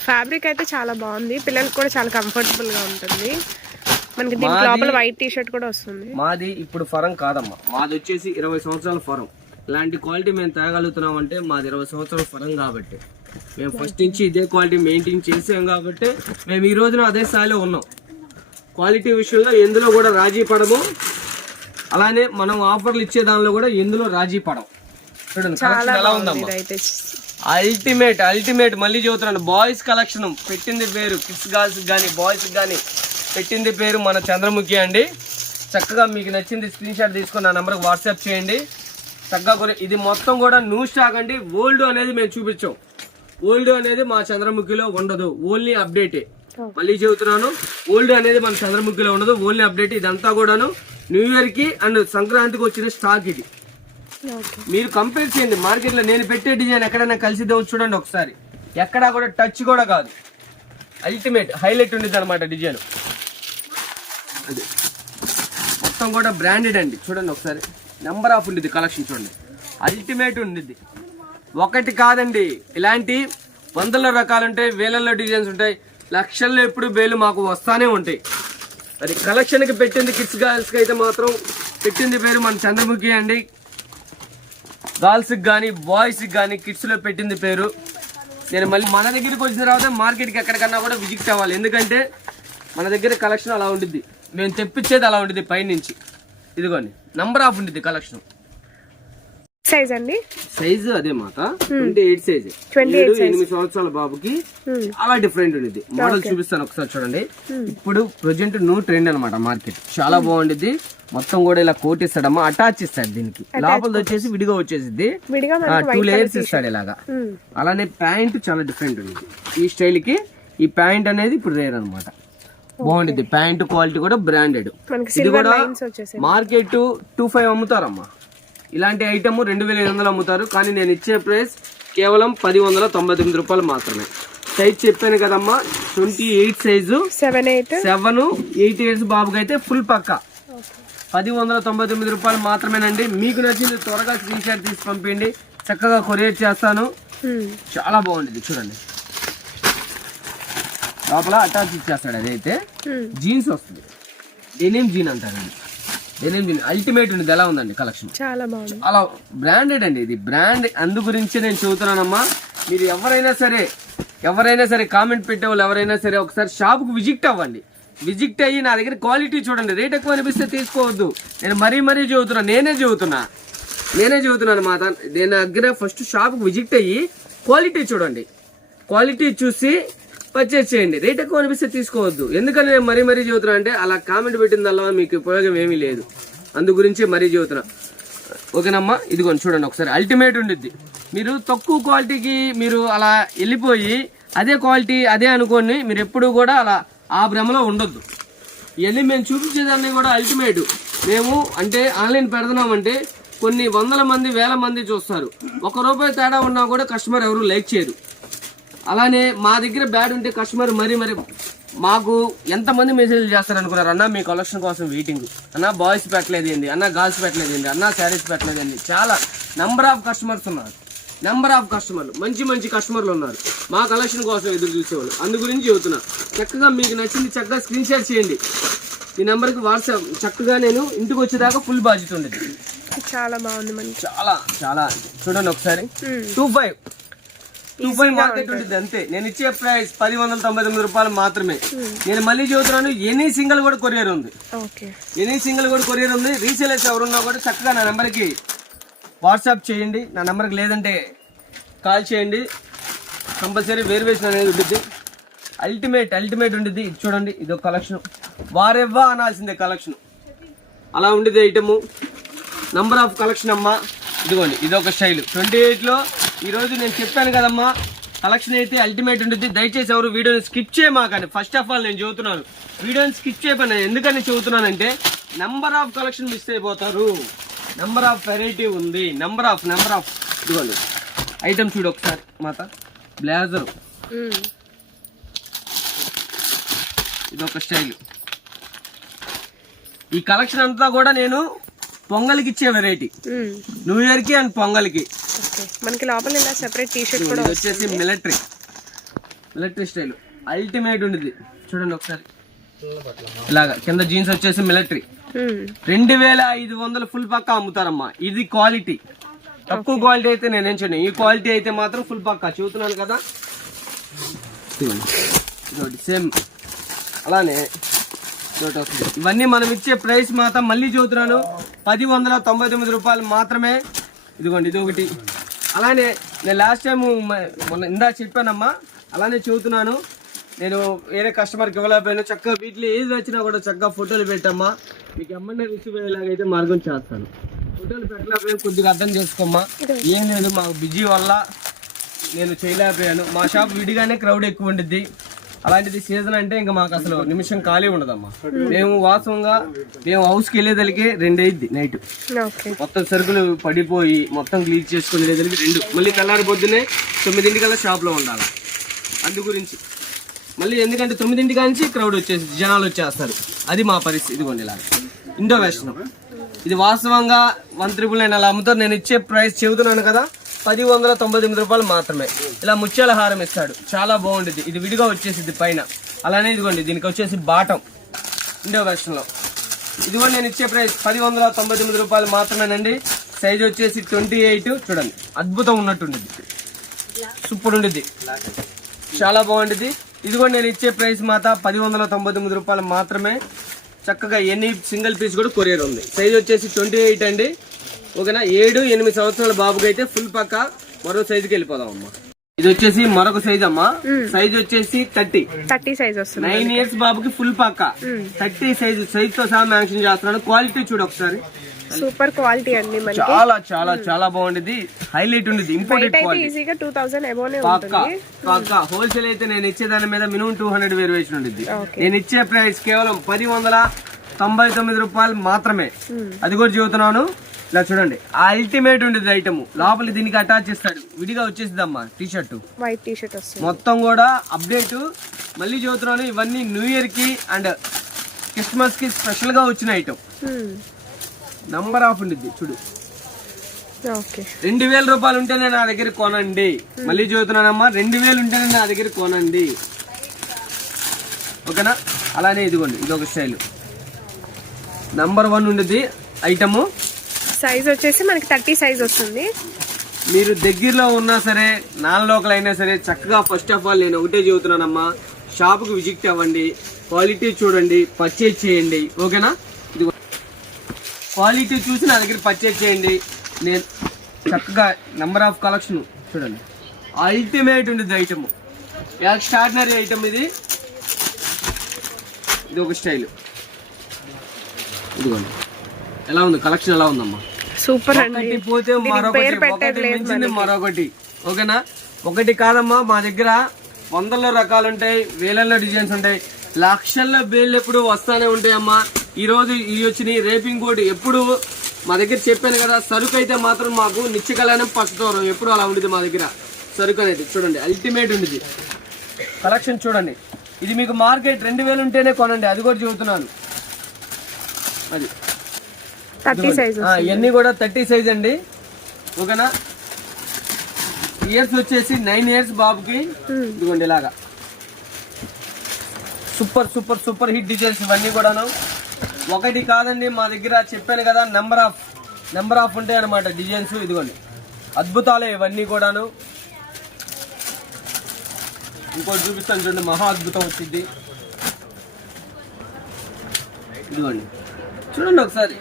ఫ్యాబ్రిక్ అయితే చాలా బాగుంది, పిల్లలకి కూడా చాలా కంఫర్టబుల్ గా ఉంటుంది. మనకి దీని లోపల వైట్ టీ షర్ట్ కూడా వస్తుంది. మాది ఇప్పుడు ఫరం కాదమ్మా, మాది వచ్చేసి 20 సంవత్సరాల ఫరం. ఇలాంటి క్వాలిటీ మేము తేగలుగుతున్నాం అంటే మాది 20 సంవత్సరాల ఫరం కాబట్టి, మేము ఫస్ట్ నుంచి ఇదే క్వాలిటీ మెయింటైన్ చేసాం కాబట్టి మేము ఈ రోజున అదే స్థాయిలో ఉన్నాం. క్వాలిటీ విషయంలో ఎందులో కూడా రాజీ పడము. అలానే మనం ఆఫర్లు ఇచ్చే దానిలో కూడా ఎందులో రాజీ పడము. చూడండి కలెక్షన్ ఎలా ఉందమ్మా, అల్టిమేట్ అల్టిమేట్. మళ్ళీ చెబుతున్నాను, బాయ్స్ కలెక్షన్ పెట్టింది పేరు, కిడ్స్ గర్ల్స్ కానీ బాయ్స్ కానీ పెట్టింది పేరు మన చంద్రముఖి అండి. చక్కగా మీకు నచ్చింది స్క్రీన్ షాట్ తీసుకొని నా నెంబర్కి వాట్సాప్ చేయండి. చక్కగా కూడా ఇది మొత్తం కూడా న్యూ స్టాక్ అండి. ఓల్డ్ అనేది మేము చూపించాం. ఓల్డ్ అనేది మా చంద్రముఖిలో ఉండదు, ఓన్లీ అప్డేటే. మళ్ళీ చెబుతున్నాను, ఓల్డ్ అనేది మన చంద్రముఖిలో ఉండదు, ఓన్లీ అప్డేట్. ఇదంతా కూడాను న్యూ ఇయర్ కి అండ్ సంక్రాంతికి వచ్చిన స్టాక్ ఇది. మీరు కంపేర్ చేయండి మార్కెట్లో. నేను పెట్టే డిజైన్ ఎక్కడైనా కలిసిద్దాం చూడండి ఒకసారి, ఎక్కడా కూడా టచ్ కూడా కాదు. అల్టిమేట్ హైలైట్ ఉండేది అనమాట డిజైన్. అది మొత్తం కూడా బ్రాండెడ్ అండి. చూడండి ఒకసారి, నెంబర్ ఆఫ్ ఉండేది కలెక్షన్ చూడండి, అల్టిమేట్ ఉండేది. ఒకటి కాదండి, ఇలాంటి వందల రకాలు ఉంటాయి, వేలల్లో డిజైన్స్ ఉంటాయి, లక్షల్లో ఎప్పుడు వేలు మాకు వస్తానే ఉంటాయి. మరి కలెక్షన్కి పెట్టింది కిడ్స్ గర్ల్స్కి అయితే మాత్రం పెట్టింది పేరు మన చంద్రముఖి అండి. గర్ల్స్కి కానీ బాయ్స్కి కానీ కిడ్స్లో పెట్టింది పేరు. నేను మళ్ళీ మన దగ్గరికి వచ్చిన తర్వాత మార్కెట్కి ఎక్కడికన్నా కూడా విజిట్ అవ్వాలి, ఎందుకంటే మన దగ్గర కలెక్షన్ అలా ఉండిద్ది, మేము తెప్పించేది అలా ఉండిద్ది పైనుంచి. ఇదిగోండి నంబర్ ఆఫ్ ఉండిద్ది కలెక్షన్. సైజ్ అండి, సైజ్ అదే మాట 28 సైజ్. 8 సంవత్సరాల బాబుకి చాలా డిఫరెంట్ ఉండేది. మోడల్ చూపిస్తాను ఒకసారి చూడండి. ఇప్పుడు ప్రజెంట్ న్యూ ట్రెండ్ అనమాట మార్కెట్, చాలా బాగుండిద్ది. మొత్తం కూడా ఇలా కోట్ ఇస్తాడమ్మా, అటాచ్ ఇస్తాడు. దీనికి లోపల వచ్చేసి విడిగా వచ్చేసిద్ది, 2 లేయర్స్ ఇస్తాడు ఇలాగా. అలానే ప్యాంట్ చాలా డిఫరెంట్ ఉంది ఈ స్టైల్ కి. ఈ ప్యాంట్ అనేది ఇప్పుడు రేర్ అనమాట, బాగుండిద్ది. ప్యాంట్ క్వాలిటీ కూడా బ్రాండెడ్. ఇది కూడా మార్కెట్ 25 అమ్ముతారమ్మా. ఇలాంటి ఐటమ్ 2500 అమ్ముతారు, కానీ నేను ఇచ్చే ప్రైస్ కేవలం 1099 రూపాయలు మాత్రమే. సైజ్ చెప్పాను కదమ్మా 28 సైజు 7, 8. 7, 8 ఇయర్స్ బాబుకి అయితే ఫుల్ పక్క 1099 రూపాయలు మాత్రమేనండి. మీకు నచ్చింది త్వరగా స్క్రీన్ షాట్ తీసి పంపించండి, చక్కగా కొరియర్ చేస్తాను. చాలా బాగుంది చూడండి, లోపల అటాచ్ ఇచ్చేస్తాడు. అదైతే జీన్స్ వస్తుంది, డెనిమ్ జీన్ అంటారండి. డెనిమ్ జీన్ అల్టిమేట్ ఉంది. ఎలా ఉందండి కలెక్షన్? చాలా బాగుంది, చాలా బ్రాండెడ్ అండి. ఇది బ్రాండ్, అందు గురించి నేను చెబుతున్నానమ్మా. మీరు ఎవరైనా సరే కామెంట్ పెట్టేవాళ్ళు ఎవరైనా సరే ఒకసారి షాప్కి విజిట్ అవ్వండి. విజిట్ అయ్యి నా దగ్గర క్వాలిటీ చూడండి. రేట్ ఎక్కువ అనిపిస్తే తీసుకోవద్దు. నేను మరీ చెబుతున్నా, నేనే చెబుతున్నాను మాట. నేను దగ్గర ఫస్ట్ షాప్కి విజిట్ అయ్యి క్వాలిటీ చూడండి. క్వాలిటీ చూసి పర్చేస్ చేయండి. రేట్ ఎక్కువ అనిపిస్తే తీసుకోవద్దు. ఎందుకని నేను మరీ చెబుతున్నా అంటే అలా కామెంట్ పెట్టిందల్లా మీకు ఉపయోగం ఏమీ లేదు. అందు గురించి మరీ చెబుతున్నా. ఓకేనమ్మా, ఇదిగోండి చూడండి ఒకసారి. అల్టిమేట్ ఉండిద్ది. మీరు తక్కువ క్వాలిటీకి మీరు అలా వెళ్ళిపోయి అదే క్వాలిటీ అదే అనుకోండి. మీరు ఎప్పుడు కూడా అలా ఆ భ్రమలో ఉండొద్దు. ఇవన్నీ మేము చూపించేదాన్ని కూడా అల్టిమేట్. మేము అంటే ఆన్లైన్ పెడుతున్నామంటే కొన్ని వందల మంది, వేల మంది చూస్తారు. ₹1 తేడా ఉన్నా కూడా కస్టమర్ ఎవరు లైక్ చేయరు. అలానే మా దగ్గర బ్యాడ్ ఉంటే కస్టమర్ మరి మాకు ఎంతమంది మెసేజ్లు చేస్తారు అనుకున్నారు, అన్న మీ కలెక్షన్ కోసం వెయిటింగ్, అన్న బాయ్స్ పెట్టలేదు ఏంది, అన్న గర్ల్స్ పెట్టలేదు ఏంది, అన్న శారీస్ పెట్టలేదు ఏంది. చాలా నెంబర్ ఆఫ్ కస్టమర్స్ ఉన్నారు. మంచి కస్టమర్లు ఉన్నారు మా కలెక్షన్ కోసం ఎదురు చూసేవాళ్ళు. అందు గురించి చెబుతున్నా. చక్కగా మీకు నచ్చింది చక్కగా స్క్రీన్ షాట్ చేయండి. ఈ నెంబర్కి వాట్సాప్. చక్కగా నేను ఇంటికి వచ్చేదాకా ఫుల్ బాధ్యత ఉండేది. చాలా బాగుంది, మంచి చాలా చూడండి ఒకసారి. 25 మార్కెట్ ఉంటుంది అంతే. నేను ఇచ్చే ప్రైస్ 1099 రూపాయలు మాత్రమే. నేను మళ్ళీ చెబుతున్నాను, ఎనీ సింగిల్ కూడా కొరియర్ ఉంది. రీసేలర్స్ ఎవరున్నా కూడా చక్కగా నా నెంబర్కి వాట్సాప్ చేయండి. నా నెంబర్కి లేదంటే కాల్ చేయండి. కంపల్సరీ వేరియేషన్ అనేది ఉంటుంది. అల్టిమేట్ ఉంటుంది. ఇది చూడండి, ఇది ఒక కలెక్షన్. వారెవ్వా అనాల్సిందే కలెక్షన్. అలా ఉండేది ఐటము. నంబర్ ఆఫ్ కలెక్షన్ అమ్మా. ఇదిగోండి, ఇది ఒక స్టైల్ 28లో. ఈరోజు నేను చెప్పాను కదమ్మా, కలెక్షన్ అయితే అల్టిమేట్ ఉంటుంది. దయచేసి ఎవరు వీడియోని స్కిప్ చేయమాకండి. ఫస్ట్ ఆఫ్ ఆల్ నేను చెబుతున్నాను, వీడియోని స్కిప్ చేయమని ఎందుకని చెబుతున్నానంటే నెంబర్ ఆఫ్ కలెక్షన్ మిస్ అయిపోతారు. నెంబర్ ఆఫ్ వెరైటీ ఉంది. నెంబర్ ఆఫ్ ఇదిగోండి ఐటమ్ చూడు ఒకసారి మాత. బ్లేజర్, ఇదొక స్టైల్. ఈ కలెక్షన్ అంతా కూడా నేను పొంగల్కి ఇచ్చే వెరైటీ, న్యూ ఇయర్ కి అండ్ పొంగల్కి. మనకి లోపల ఇలా సెపరేట్ టీ-షర్ట్ కూడా వచ్చేసి మిలిటరీ స్టైల్ అల్టిమేట్ ఉంది. చూడండి ఒకసారి, ఇలాగా కింద జీన్స్ వచ్చేసి మిలిటరీ. 2500 ఫుల్ పక్కా అమ్ముతారమ్మా. ఇది క్వాలిటీ. తక్కువ క్వాలిటీ అయితే నేనేం చేయను. ఈ క్వాలిటీ అయితే మాత్రం ఫుల్ పక్కా చూస్తున్నాను కదా. సేమ్ అలానే ఇవన్నీ మనం ఇచ్చే ప్రైస్ మాత్రం మళ్ళీ చెబుతున్నాను 1099 రూపాయలు మాత్రమే. ఇదిగోండి, ఇది ఒకటి. అలానే నేను లాస్ట్ టైం ఇందా చెప్పానమ్మా, అలానే చెబుతున్నాను. నేను వేరే కస్టమర్కి ఇవ్వలేకపోయాను. చక్కగా వీటిలో ఏది వచ్చినా కూడా చక్కగా ఫోటోలు పెట్టమ్మా. మీకు ఎమ్మన్నా రిసీవ్ అయ్యేలాగైతే మార్గం చేస్తాను. ఫోటోలు పెట్టలేకపోయాను, కొద్దిగా అర్థం చేసుకోమ్మా. ఏం లేదు, మాకు బిజీ వల్ల నేను చేయలేకపోయాను. మా షాప్ విడిగానే క్రౌడ్ ఎక్కువ ఉండిద్ది. అలాంటిది సీజన్ అంటే ఇంకా మాకు అసలు నిమిషం ఖాళీ ఉండదమ్మా. మేము వాస్తవంగా హౌస్కి వెళ్ళేదలికి 2 అయింది నైట్. మొత్తం సరుకులు పడిపోయి మొత్తం క్లీన్ చేసుకుని వెళ్ళేదలికి 2. మళ్ళీ తెల్లారి పొద్దున్నే 9 షాప్లో ఉండాలి. అందు గురించి మళ్ళీ ఎందుకంటే 9 నుంచి క్రౌడ్ వచ్చేసి జనాలు వచ్చేస్తారు. అది మా పరిస్థితి. ఇదిగోండి ఇలా ఇండో వెస్టర్న్. ఇది వాస్తవంగా 1999 అలా అమ్ముతారు. నేను ఇచ్చే ప్రైస్ చెబుతున్నాను కదా, 1099 రూపాయలు మాత్రమే. ఇలా ముత్యాల హారం ఇస్తాడు, చాలా బాగుంటుంది. ఇది విడిగా వచ్చేసింది పైన. అలానే ఇదిగోండి, దీనికి వచ్చేసి బాటం ఇండో వెస్టర్న్ లో. ఇది కూడా నేను ఇచ్చే ప్రైస్ 1099 రూపాయలు మాత్రమేనండి. సైజ్ వచ్చేసి 28. చూడండి, అద్భుతం ఉన్నట్టుండిద్ది, సూపర్ ఉండిద్ది, చాలా బాగుంటుంది. ఇది కూడా నేను ఇచ్చే ప్రైస్ మాత్రం 1099 రూపాయలు మాత్రమే. చక్కగా ఎన్ని సింగిల్ పీస్ కూడా కొరియర్ ఉంది. సైజ్ వచ్చేసి 28 అండి. ఓకేనా, 7-8 సంవత్సరాల బాబుకి అయితే ఫుల్ పక్క. మరో సైజుకి వెళ్ళిపోదాం అమ్మా. ఇది వచ్చేసి మరొక సైజ్ అమ్మా. సైజ్ వచ్చేసి 30 సైజ్ వస్తుంది. 9 ఇయర్స్ బాబుకి ఫుల్ పక్క 30 సైజ్ తో సహా మెన్షన్ చేస్తున్నాను. క్వాలిటీ చూడు ఒకసారి, సూపర్ క్వాలిటీ అండి. చాలా చాలా చాలా బాగుంటుంది. హైలైట్ ఉంది. Imported quality. ఈజీగా 2000 అబోనే పక్కా. హోల్సేల్ అయితే నేను ఇచ్చే దాని మీద మినిమం 200 వేరియేషన్ ఉంటుంది. నేను ఇచ్చే ప్రైస్ కేవలం 1099 రూపాయలు మాత్రమే. అది కూడా చెబుతున్నాను. ఇలా చూడండి అల్టిమేట్ ఉంటుంది ఐటమ్. లోపల దీనికి అటాచ్ చేస్తాడు, విడిగా వచ్చేసిద్దమ్మా T shirt. White T shirt వస్తుంది మొత్తం కూడా అప్డేట్. మళ్ళీ చెబుతున్నాను, ఇవన్నీ న్యూ ఇయర్ కి అండ్ క్రిస్మస్ కి స్పెషల్ గా వచ్చిన ఐటమ్. నంబర్ ఆఫ్ ఉంటుంది చూడు. ఓకే 2000 రూపాయలు ఉంటేనే నా దగ్గర కొనండి. మళ్ళీ చెబుతున్నానమ్మా, 2000 ఉంటేనే నా దగ్గర కొనండి. ఓకేనా? అలానే ఇదిగోండి, ఇది ఒక స్టైల్. నంబర్ 1 ఉండేది ఐటమ్. సైజ్ వచ్చేసి మనకి 30 సైజ్ వస్తుంది. మీరు దగ్గరలో ఉన్నా సరే, నాన్ లోకల్ అయినా సరే, చక్కగా ఫస్ట్ ఆఫ్ ఆల్ నేను ఒకటే చెబుతున్నానమ్మా, షాప్కి విజిట్ అవ్వండి, క్వాలిటీ చూడండి, పర్చేజ్ చేయండి. ఓకేనా? ఇది క్వాలిటీ చూసి నా దగ్గర పర్చేజ్ చేయండి. నేను చక్కగా నెంబర్ ఆఫ్ కలెక్షన్ చూడండి, అల్టిమేట్ ఉంటుంది ఐటమ్. ఎక్స్ట్రాడినరీ ఐటమ్ ఇది. ఇది ఒక స్టైల్. ఇదిగోండి ఎలా ఉంది కలెక్షన్, ఎలా ఉందమ్మా? సూపర్ ఒకటి అండి. పోతే మరొకటి, ఒకటి మించింది మరొకటి. ఓకేనా? ఒకటి కాదమ్మా, మా దగ్గర వందల్లో రకాలు ఉంటాయి, వేలల్లో డిజైన్స్ ఉంటాయి, లక్షల్లో బేళ్ళు ఎప్పుడు వస్తానే ఉంటాయమ్మా. ఈ రోజు ఇవి వచ్చినాయి, రేపు ఇంకోటి. ఎప్పుడు మా దగ్గర చెప్పాను కదా, సరుకు అయితే మాత్రం మాకు నిత్యకళ్యాణం పచ్చదూరం ఎప్పుడు అలా ఉంటుంది మా దగ్గర సరుకు అనేది. చూడండి అల్టిమేట్ ఉంటుంది కలెక్షన్. చూడండి ఇది మీకు మార్కెట్ 2000 ఉంటేనే కొనండి, అది కూడా చెబుతున్నాను. అది 30 సైజ్ ఇవన్నీ కూడా 30 సైజ్ అండి. ఓకేనా? ఇయర్స్ వచ్చేసి 9 ఇయర్స్ బాబుకి. ఇదిగోండి ఇలాగా super super super hit designs ఇవన్నీ కూడాను. ఒకటి కాదండి, మా దగ్గర చెప్పాను కదా, నెంబర్ ఆఫ్ ఉంటాయి అన్నమాట డిజైన్స్. ఇదిగోండి అద్భుతాలే ఇవన్నీ కూడాను. ఇంకోటి చూపిస్తాను చూడండి, మహా అద్భుతం వచ్చింది. ఇదిగోండి చూడండి ఒకసారి,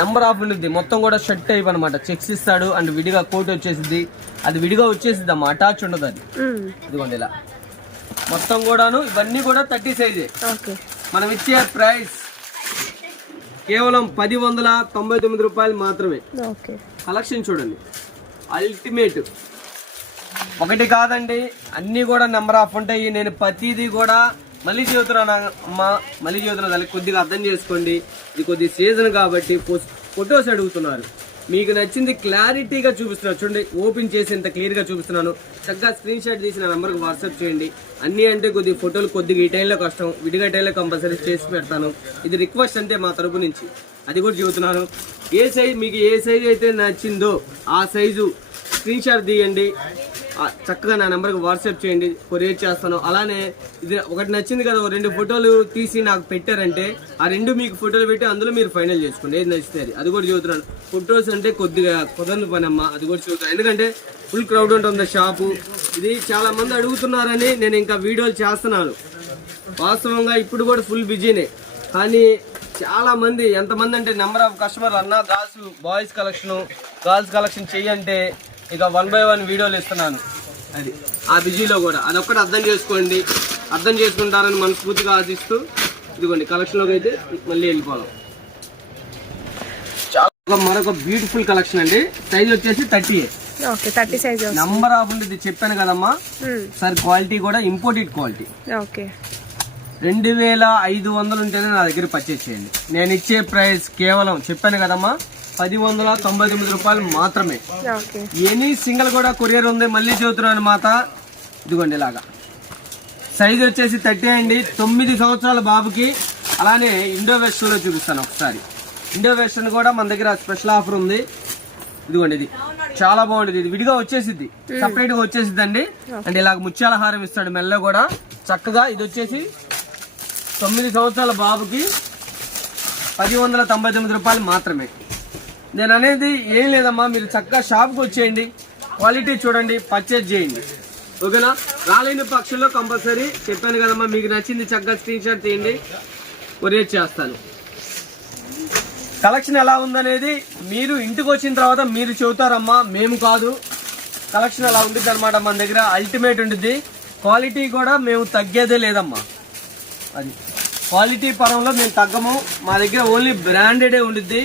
నెంబర్ ఆఫ్ ఉంటుంది. మొత్తం కూడా షర్ట్ టైప్ అనమాట, చెక్స్ ఇస్తాడు అండ్ విడిగా కోట్ వచ్చేసింది. అది విడిగా వచ్చేసింది అమ్మా, అటాచ్ ఉండదు అది. ఇదిగోండి ఇలా మొత్తం కూడాను. ఇవన్నీ కూడా 30 సైజే. మనం ఇచ్చే ప్రైస్ కేవలం 1099 రూపాయలు మాత్రమే. కలెక్షన్ చూడండి అల్టిమేట్. ఒకటి కాదండి, అన్నీ కూడా నెంబర్ ఆఫ్ ఉంటాయి. నేను ప్రతిదీ కూడా మళ్ళీ చెబుతున్నాను అమ్మా, మళ్ళీ చెబుతున్నాను, కొద్దిగా అర్థం చేసుకోండి. ఇది కొద్ది సీజన్ కాబట్టి ఫొటోస్ అడుగుతున్నారు. మీకు నచ్చింది క్లారిటీగా చూపిస్తున్నాను చూడండి, ఓపెన్ చేసి ఇంత క్లియర్గా చూపిస్తున్నాను. చక్కగా స్క్రీన్ షాట్ తీసి నా నెంబర్కి వాట్సాప్ చేయండి. అన్నీ అంటే కొద్దిగా ఫోటోలు కొద్దిగా ఈ టైంలో కష్టం, విడిగా టైంలో కంపల్సరీ చేసి పెడతాను. ఇది రిక్వెస్ట్ అంటే మా తరపు నుంచి, అది కూడా చెబుతున్నాను. ఏ సైజ్ మీకు ఏ సైజ్ అయితే నచ్చిందో ఆ సైజు స్క్రీన్ షాట్ తీయండి, చక్కగా నా నెంబర్కి వాట్సాప్ చేయండి, కొరియర్ చేస్తాను. అలానే ఇది ఒకటి నచ్చింది కదా, 2 ఫోటోలు తీసి నాకు పెట్టారంటే ఆ 2 మీకు ఫోటోలు పెట్టి అందులో మీరు ఫైనల్ చేసుకోండి, ఏది నచ్చితే అది కూడా చెబుతున్నాను. ఫొటోస్ అంటే కొద్దిగా కుదరని పని అమ్మా, అది కూడా చెబుతాను. ఎందుకంటే ఫుల్ క్రౌడ్ ఉంటుంది షాపు. ఇది చాలా మంది అడుగుతున్నారని నేను ఇంకా వీడియోలు చేస్తున్నాను. వాస్తవంగా ఇప్పుడు కూడా ఫుల్ బిజీనే, కానీ చాలా మంది, ఎంతమంది అంటే నెంబర్ ఆఫ్ కస్టమర్లు అన్న బాయ్స్ గర్ల్స్ కలెక్షన్ చెయ్యంటే ఇక 1 by 1 వీడియోలు ఇస్తున్నాను. అది ఆ బిజీలో కూడా అదొక్కటి అర్థం చేసుకోండి, అర్థం చేసుకుంటారని మనస్ఫూర్తిగా ఆశిస్తూ ఇదిగోండి కలెక్షన్లోకి అయితే మళ్ళీ వెళ్ళిపోదాం. చాలా మరొక బ్యూటిఫుల్ కలెక్షన్ అండి. సైజ్ వచ్చేసి 30 సైజ్. నంబర్ ఆఫ్ ఉంది, చెప్పాను కదమ్మా సార్. క్వాలిటీ కూడా ఇంపోర్టెడ్ క్వాలిటీ. 2500 ఉంటేనే నా దగ్గర పర్చేజ్ చేయండి. నేను ఇచ్చే ప్రైస్ కేవలం చెప్పాను కదమ్మా 1099 రూపాయలు మాత్రమే. ఎనీ సింగిల్ కూడా కొరియర్ ఉంది. మళ్ళీ చెబుతున్నాను మాట, ఇదిగోండి ఇలాగా సైజ్ వచ్చేసి 30 అండి. 9 సంవత్సరాల బాబుకి. అలానే ఇండో వెస్టర్న్ లో చూపిస్తాను ఒకసారి. ఇండో వెస్టర్న్ కూడా మన దగ్గర స్పెషల్ ఆఫర్ ఉంది. ఇదిగోండి ఇది చాలా బాగుంటుంది. ఇది విడిగా వచ్చేసిద్ది, సపరేట్ గా వచ్చేసిద్ది అండి. అండ్ ఇలాగ ముత్యాల హారం ఇస్తాడు మెల్ల కూడా చక్కగా. ఇది వచ్చేసి 9 సంవత్సరాల బాబుకి 1099 రూపాయలు మాత్రమే. నేను అనేది ఏం లేదమ్మా, మీరు చక్కగా షాప్కి వచ్చేయండి, క్వాలిటీ చూడండి, పర్చేజ్ చేయండి. ఓకేనా? రాలేని పక్షంలో కంపల్సరీ చెప్పాను కదమ్మా, మీకు నచ్చింది చక్కగా స్క్రీన్ షాట్ తీయండి, కొరియర్ చేస్తాను. కలెక్షన్ ఎలా ఉందనేది మీరు ఇంటికి వచ్చిన తర్వాత మీరు చెబుతారమ్మా, మేము కాదు. కలెక్షన్ అలా ఉంటుంది అనమాట. మన దగ్గర అల్టిమేట్ ఉంటుంది. క్వాలిటీ కూడా మేము తగ్గేదే లేదమ్మా. అది క్వాలిటీ పరంలో మేము తగ్గము. మా దగ్గర ఓన్లీ బ్రాండెడే ఉంటుంది.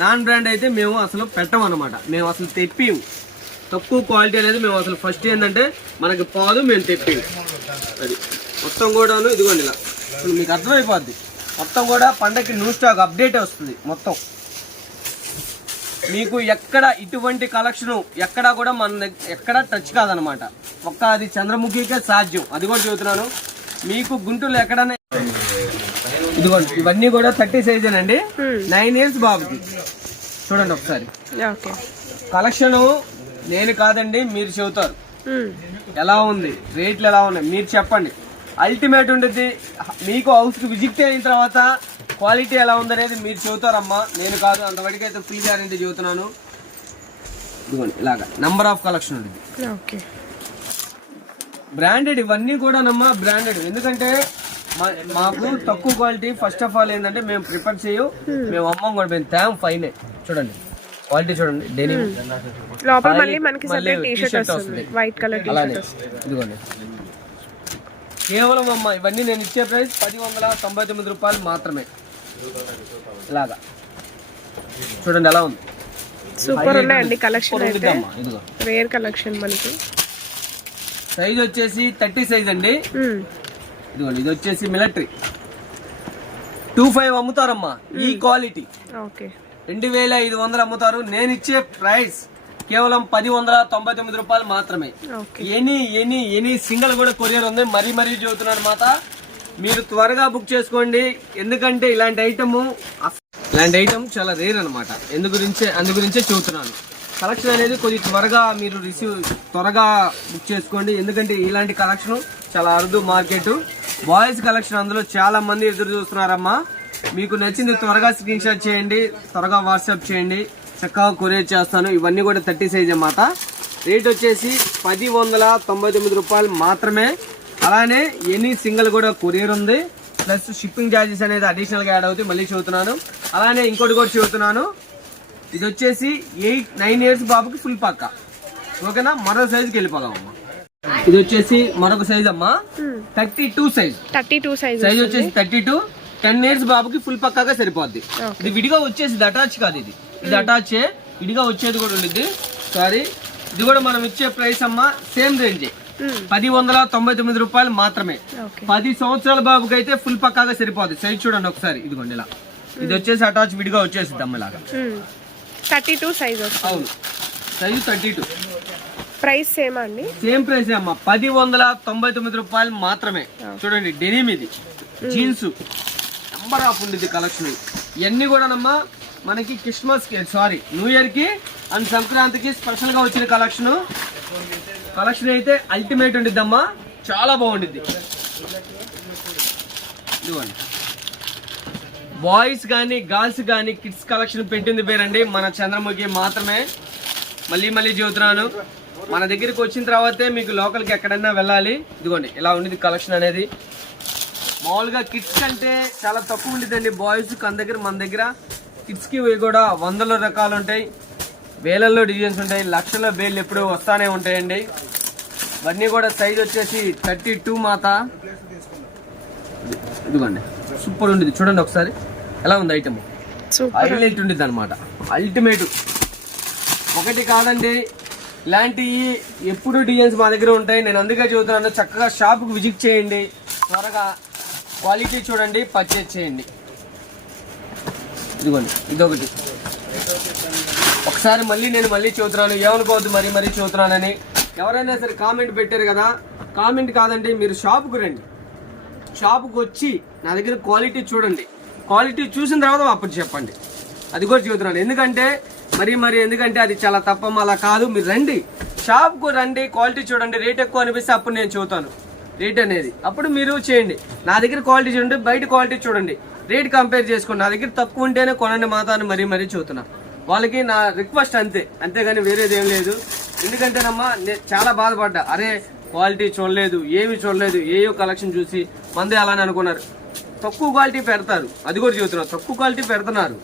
నాన్ బ్రాండ్ అయితే మేము అసలు పెట్టం అనమాట. మేము అసలు తెప్పిము. తక్కువ క్వాలిటీ అనేది మేము అసలు ఫస్ట్ ఏంటంటే మనకి పాదు, మేము తెప్పిము. అది మొత్తం కూడాను ఇదిగోండి ఇలా మీకు అర్థమైపోద్ది. మొత్తం కూడా పండగకి న్యూ స్టాక్ అప్డేట్ వస్తుంది మొత్తం. మీకు ఎక్కడ ఇటువంటి కలెక్షన్ ఎక్కడా కూడా మన ఎక్కడ టచ్ కాదనమాట. ఒక్క అది చంద్రముఖికే సాధ్యం, అది కూడా చెబుతున్నాను. మీకు గుంటూరులో ఎక్కడన్నా ఇదిగోండి, ఇవన్నీ కూడా 30 సైజేనండి. 9 ఇయర్స్ బాబుకి. చూడండి ఒకసారి కలెక్షన్ నేను కాదండి, మీరు చెబుతారు ఎలా ఉంది, రేట్లు ఎలా ఉన్నాయి మీరు చెప్పండి. అల్టిమేట్ ఉంటుంది. మీకు హౌస్కి విజిట్ అయిన తర్వాత క్వాలిటీ ఎలా ఉందనేది మీరు చెబుతారమ్మా, నేను కాదు. అంతవరకు అయితే ఫుల్ గ్యారెంటీ చెబుతున్నాను. ఇదిగోండి ఇలాగా నంబర్ ఆఫ్ కలెక్షన్ ఉంటుంది. బ్రాండెడ్ ఇవన్నీ కూడా నమ్మా బ్రాండెడ్. ఎందుకంటే మాకు తక్కువ క్వాలిటీ ఫస్ట్ ఆఫ్ ఆల్ ఏంటంటే మేము ప్రిఫర్ చేయు, మేము అమ్మం కూడా మేము తేం ఫైనే. చూడండి క్వాలిటీ చూడండి, డెనిమ్ లోపల మళ్ళీ మనకి సెపరేట్ టీ-షర్ట్ వస్తుంది, వైట్ కలర్ టీ-షర్ట్ వస్తుంది. ఇదిగోండి కేవలం అమ్మ ఇవన్నీ నేను ఇచ్చే ప్రైస్ 1099 రూపాయలు మాత్రమే. ఇలాగా చూడండి ఎలా ఉంది, సూపర్ ఉన్నాయండి కలెక్షన్ అయితే. రేర్ కలెక్షన్ మనకి. సైజ్ వచ్చేసి 30 సైజ్ అండి. ఇదిగోండి ఇది వచ్చేసి మిలిటరీ 25 అమ్ముతారమ్మా. ఈ క్వాలిటీ 2500 అమ్ముతారు. నేను ఇచ్చే ప్రైస్ కేవలం 1099 రూపాయలు మాత్రమే. ఎనీ సింగిల్ కూడా కొరియర్ ఉంది. మరీ చెబుతున్నాను మాట, మీరు త్వరగా బుక్ చేసుకోండి. ఎందుకంటే ఇలాంటి ఐటమ్ చాలా రేర్ అనమాట. అందుగురించే చెబుతున్నాను. కలెక్షన్ అనేది కొద్ది త్వరగా మీరు త్వరగా బుక్ చేసుకోండి. ఎందుకంటే ఇలాంటి కలెక్షన్ చాలా అరుదు మార్కెట్. బాయ్స్ కలెక్షన్ అందులో చాలా మంది ఎదురు చూస్తున్నారమ్మా. మీకు నచ్చింది త్వరగా స్క్రీన్ షాట్ చేయండి, త్వరగా వాట్సాప్ చేయండి, చక్కగా కొరియర్ చేస్తాను. ఇవన్నీ కూడా 30 సైజ్ అన్నమాట. రేట్ వచ్చేసి 1099 రూపాయలు మాత్రమే. అలానే ఎనీ సింగిల్ కూడా కొరియర్ ఉంది, ప్లస్ షిప్పింగ్ ఛార్జెస్ అనేది అడిషనల్ గా యాడ్ అవుతాయి. మళ్ళీ చెబుతున్నాను. అలానే ఇంకోటి కూడా చెబుతున్నాను, ఇది వచ్చేసి 9 ఇయర్స్ బాబుకి ఫుల్ పక్క. ఓకేనా, మరో సైజుకి వెళ్ళిపోదాం అమ్మా. ఇది వచ్చేసి మరొక సైజ్ అమ్మా, 32 సైజ్. సైజ్ వచ్చేసి 32. 10 ఇయర్స్ బాబుకి ఫుల్ పక్కాగా సరిపోద్ది. ఇది విడిగా వచ్చేసి అటాచ్ కాదు, ఇది అటాచ్ విడిగా వచ్చేది కూడా ఉండిద్ది. సారీ, ఇది కూడా మనం ఇచ్చే ప్రైస్ అమ్మా సేమ్ రేంజ్ 1099 రూపాయలు మాత్రమే. 10 సంవత్సరాల బాబుకి అయితే ఫుల్ పక్కాగా సరిపోద్ది. సైజ్ చూడండి ఒకసారి, ఇదిగోండి ఇలా. ఇది వచ్చేసి అటాచ్ విడిగా వచ్చేసింది అమ్మలాగా. 32 సైజ్. అవును, సైజ్ 32. ప్రైస్ సేమ్ అండి, సేమ్ ప్రైస్ అమ్మా, 1099 రూపాయలు మాత్రమే. చూడండి డెనిమ్, ఇది జీన్స్, నంబర్ ఆఫ్ ఉంది కలెక్షన్. ఇవన్నీ కూడానమ్మా మనకి క్రిస్మస్ కి, సారీ న్యూ ఇయర్ కి అండ్ సంక్రాంతికి స్పెషల్ గా వచ్చిన కలెక్షన్ అయితే అల్టిమేట్ ఉండిద్దమ్మా, చాలా బాగుండిద్ది. ఇదిగోండి బాయ్స్ కానీ గర్ల్స్ కానీ కిడ్స్ కలెక్షన్ పెట్టింది పేరండి మన చంద్రముఖి మాత్రమే. మళ్ళీ చెబుతున్నాను, మన దగ్గరికి వచ్చిన తర్వాతే మీకు లోకల్కి ఎక్కడైనా వెళ్ళాలి. ఇదిగోండి ఇలా ఉండేది కలెక్షన్ అనేది. మామూలుగా కిడ్స్ కంటే చాలా తక్కువ ఉండిద్దండి బాయ్స్ మన దగ్గర. కిడ్స్కి కూడా 100 రకాలు ఉంటాయి, వేలల్లో డిజైన్స్ ఉంటాయి, లక్షల బేళ్ళు ఎప్పుడు వస్తానే ఉంటాయండి. ఇవన్నీ కూడా సైజ్ వచ్చేసి 32 మాత. ఇదిగోండి సూపర్ ఉండేది, చూడండి ఒకసారి ఎలా ఉంది ఐటమ్. హైలైట్ ఉండేది అనమాట, అల్టిమేట్. ఒకటి కాదండి, ఇలాంటివి ఎప్పుడు డిజైన్స్ మా దగ్గర ఉంటాయి. నేను అందుకే చెబుతున్నాను, చక్కగా షాప్కి విజిట్ చేయండి, త్వరగా క్వాలిటీ చూడండి, పర్చేజ్ చేయండి. ఇదిగోండి ఇదొకటి. ఒకసారి నేను చెబుతున్నాను, ఏమనుకోవద్దు మరీ చెబుతున్నానని. ఎవరైనా సరే కామెంట్ పెట్టారు కదా, కామెంట్ కాదండి, మీరు షాప్కి రండి. షాప్కి వచ్చి నా దగ్గర క్వాలిటీ చూడండి, క్వాలిటీ చూసిన తర్వాత అప్పుడు చెప్పండి. అది కూడా చెబుతున్నాను. ఎందుకంటే ఎందుకంటే అది చాలా తప్పం, అలా కాదు. మీరు రండి, షాప్కు రండి, క్వాలిటీ చూడండి. రేట్ ఎక్కువ అనిపిస్తే అప్పుడు నేను చెబుతాను రేట్ అనేది, అప్పుడు మీరు చేయండి. నా దగ్గర క్వాలిటీ చూడండి, బయట క్వాలిటీ చూడండి, రేట్ కంపేర్ చేసుకోండి. నా దగ్గర తక్కువ ఉంటేనే కొనండి మాతాన్ని మరీ చెబుతున్నా. వాళ్ళకి నా రిక్వెస్ట్ అంతేగాని వేరేది ఏం లేదు. ఎందుకంటేనమ్మా నేను చాలా బాధపడ్డా, అరే క్వాలిటీ చూడలేదు, ఏమి చూడలేదు, ఏయో కలెక్షన్ చూసి మందే అలానే అనుకున్నారు. తక్కువ క్వాలిటీ పెడతారు, అది కూడా చెబుతున్నారు, తక్కువ క్వాలిటీ పెడుతున్నారు.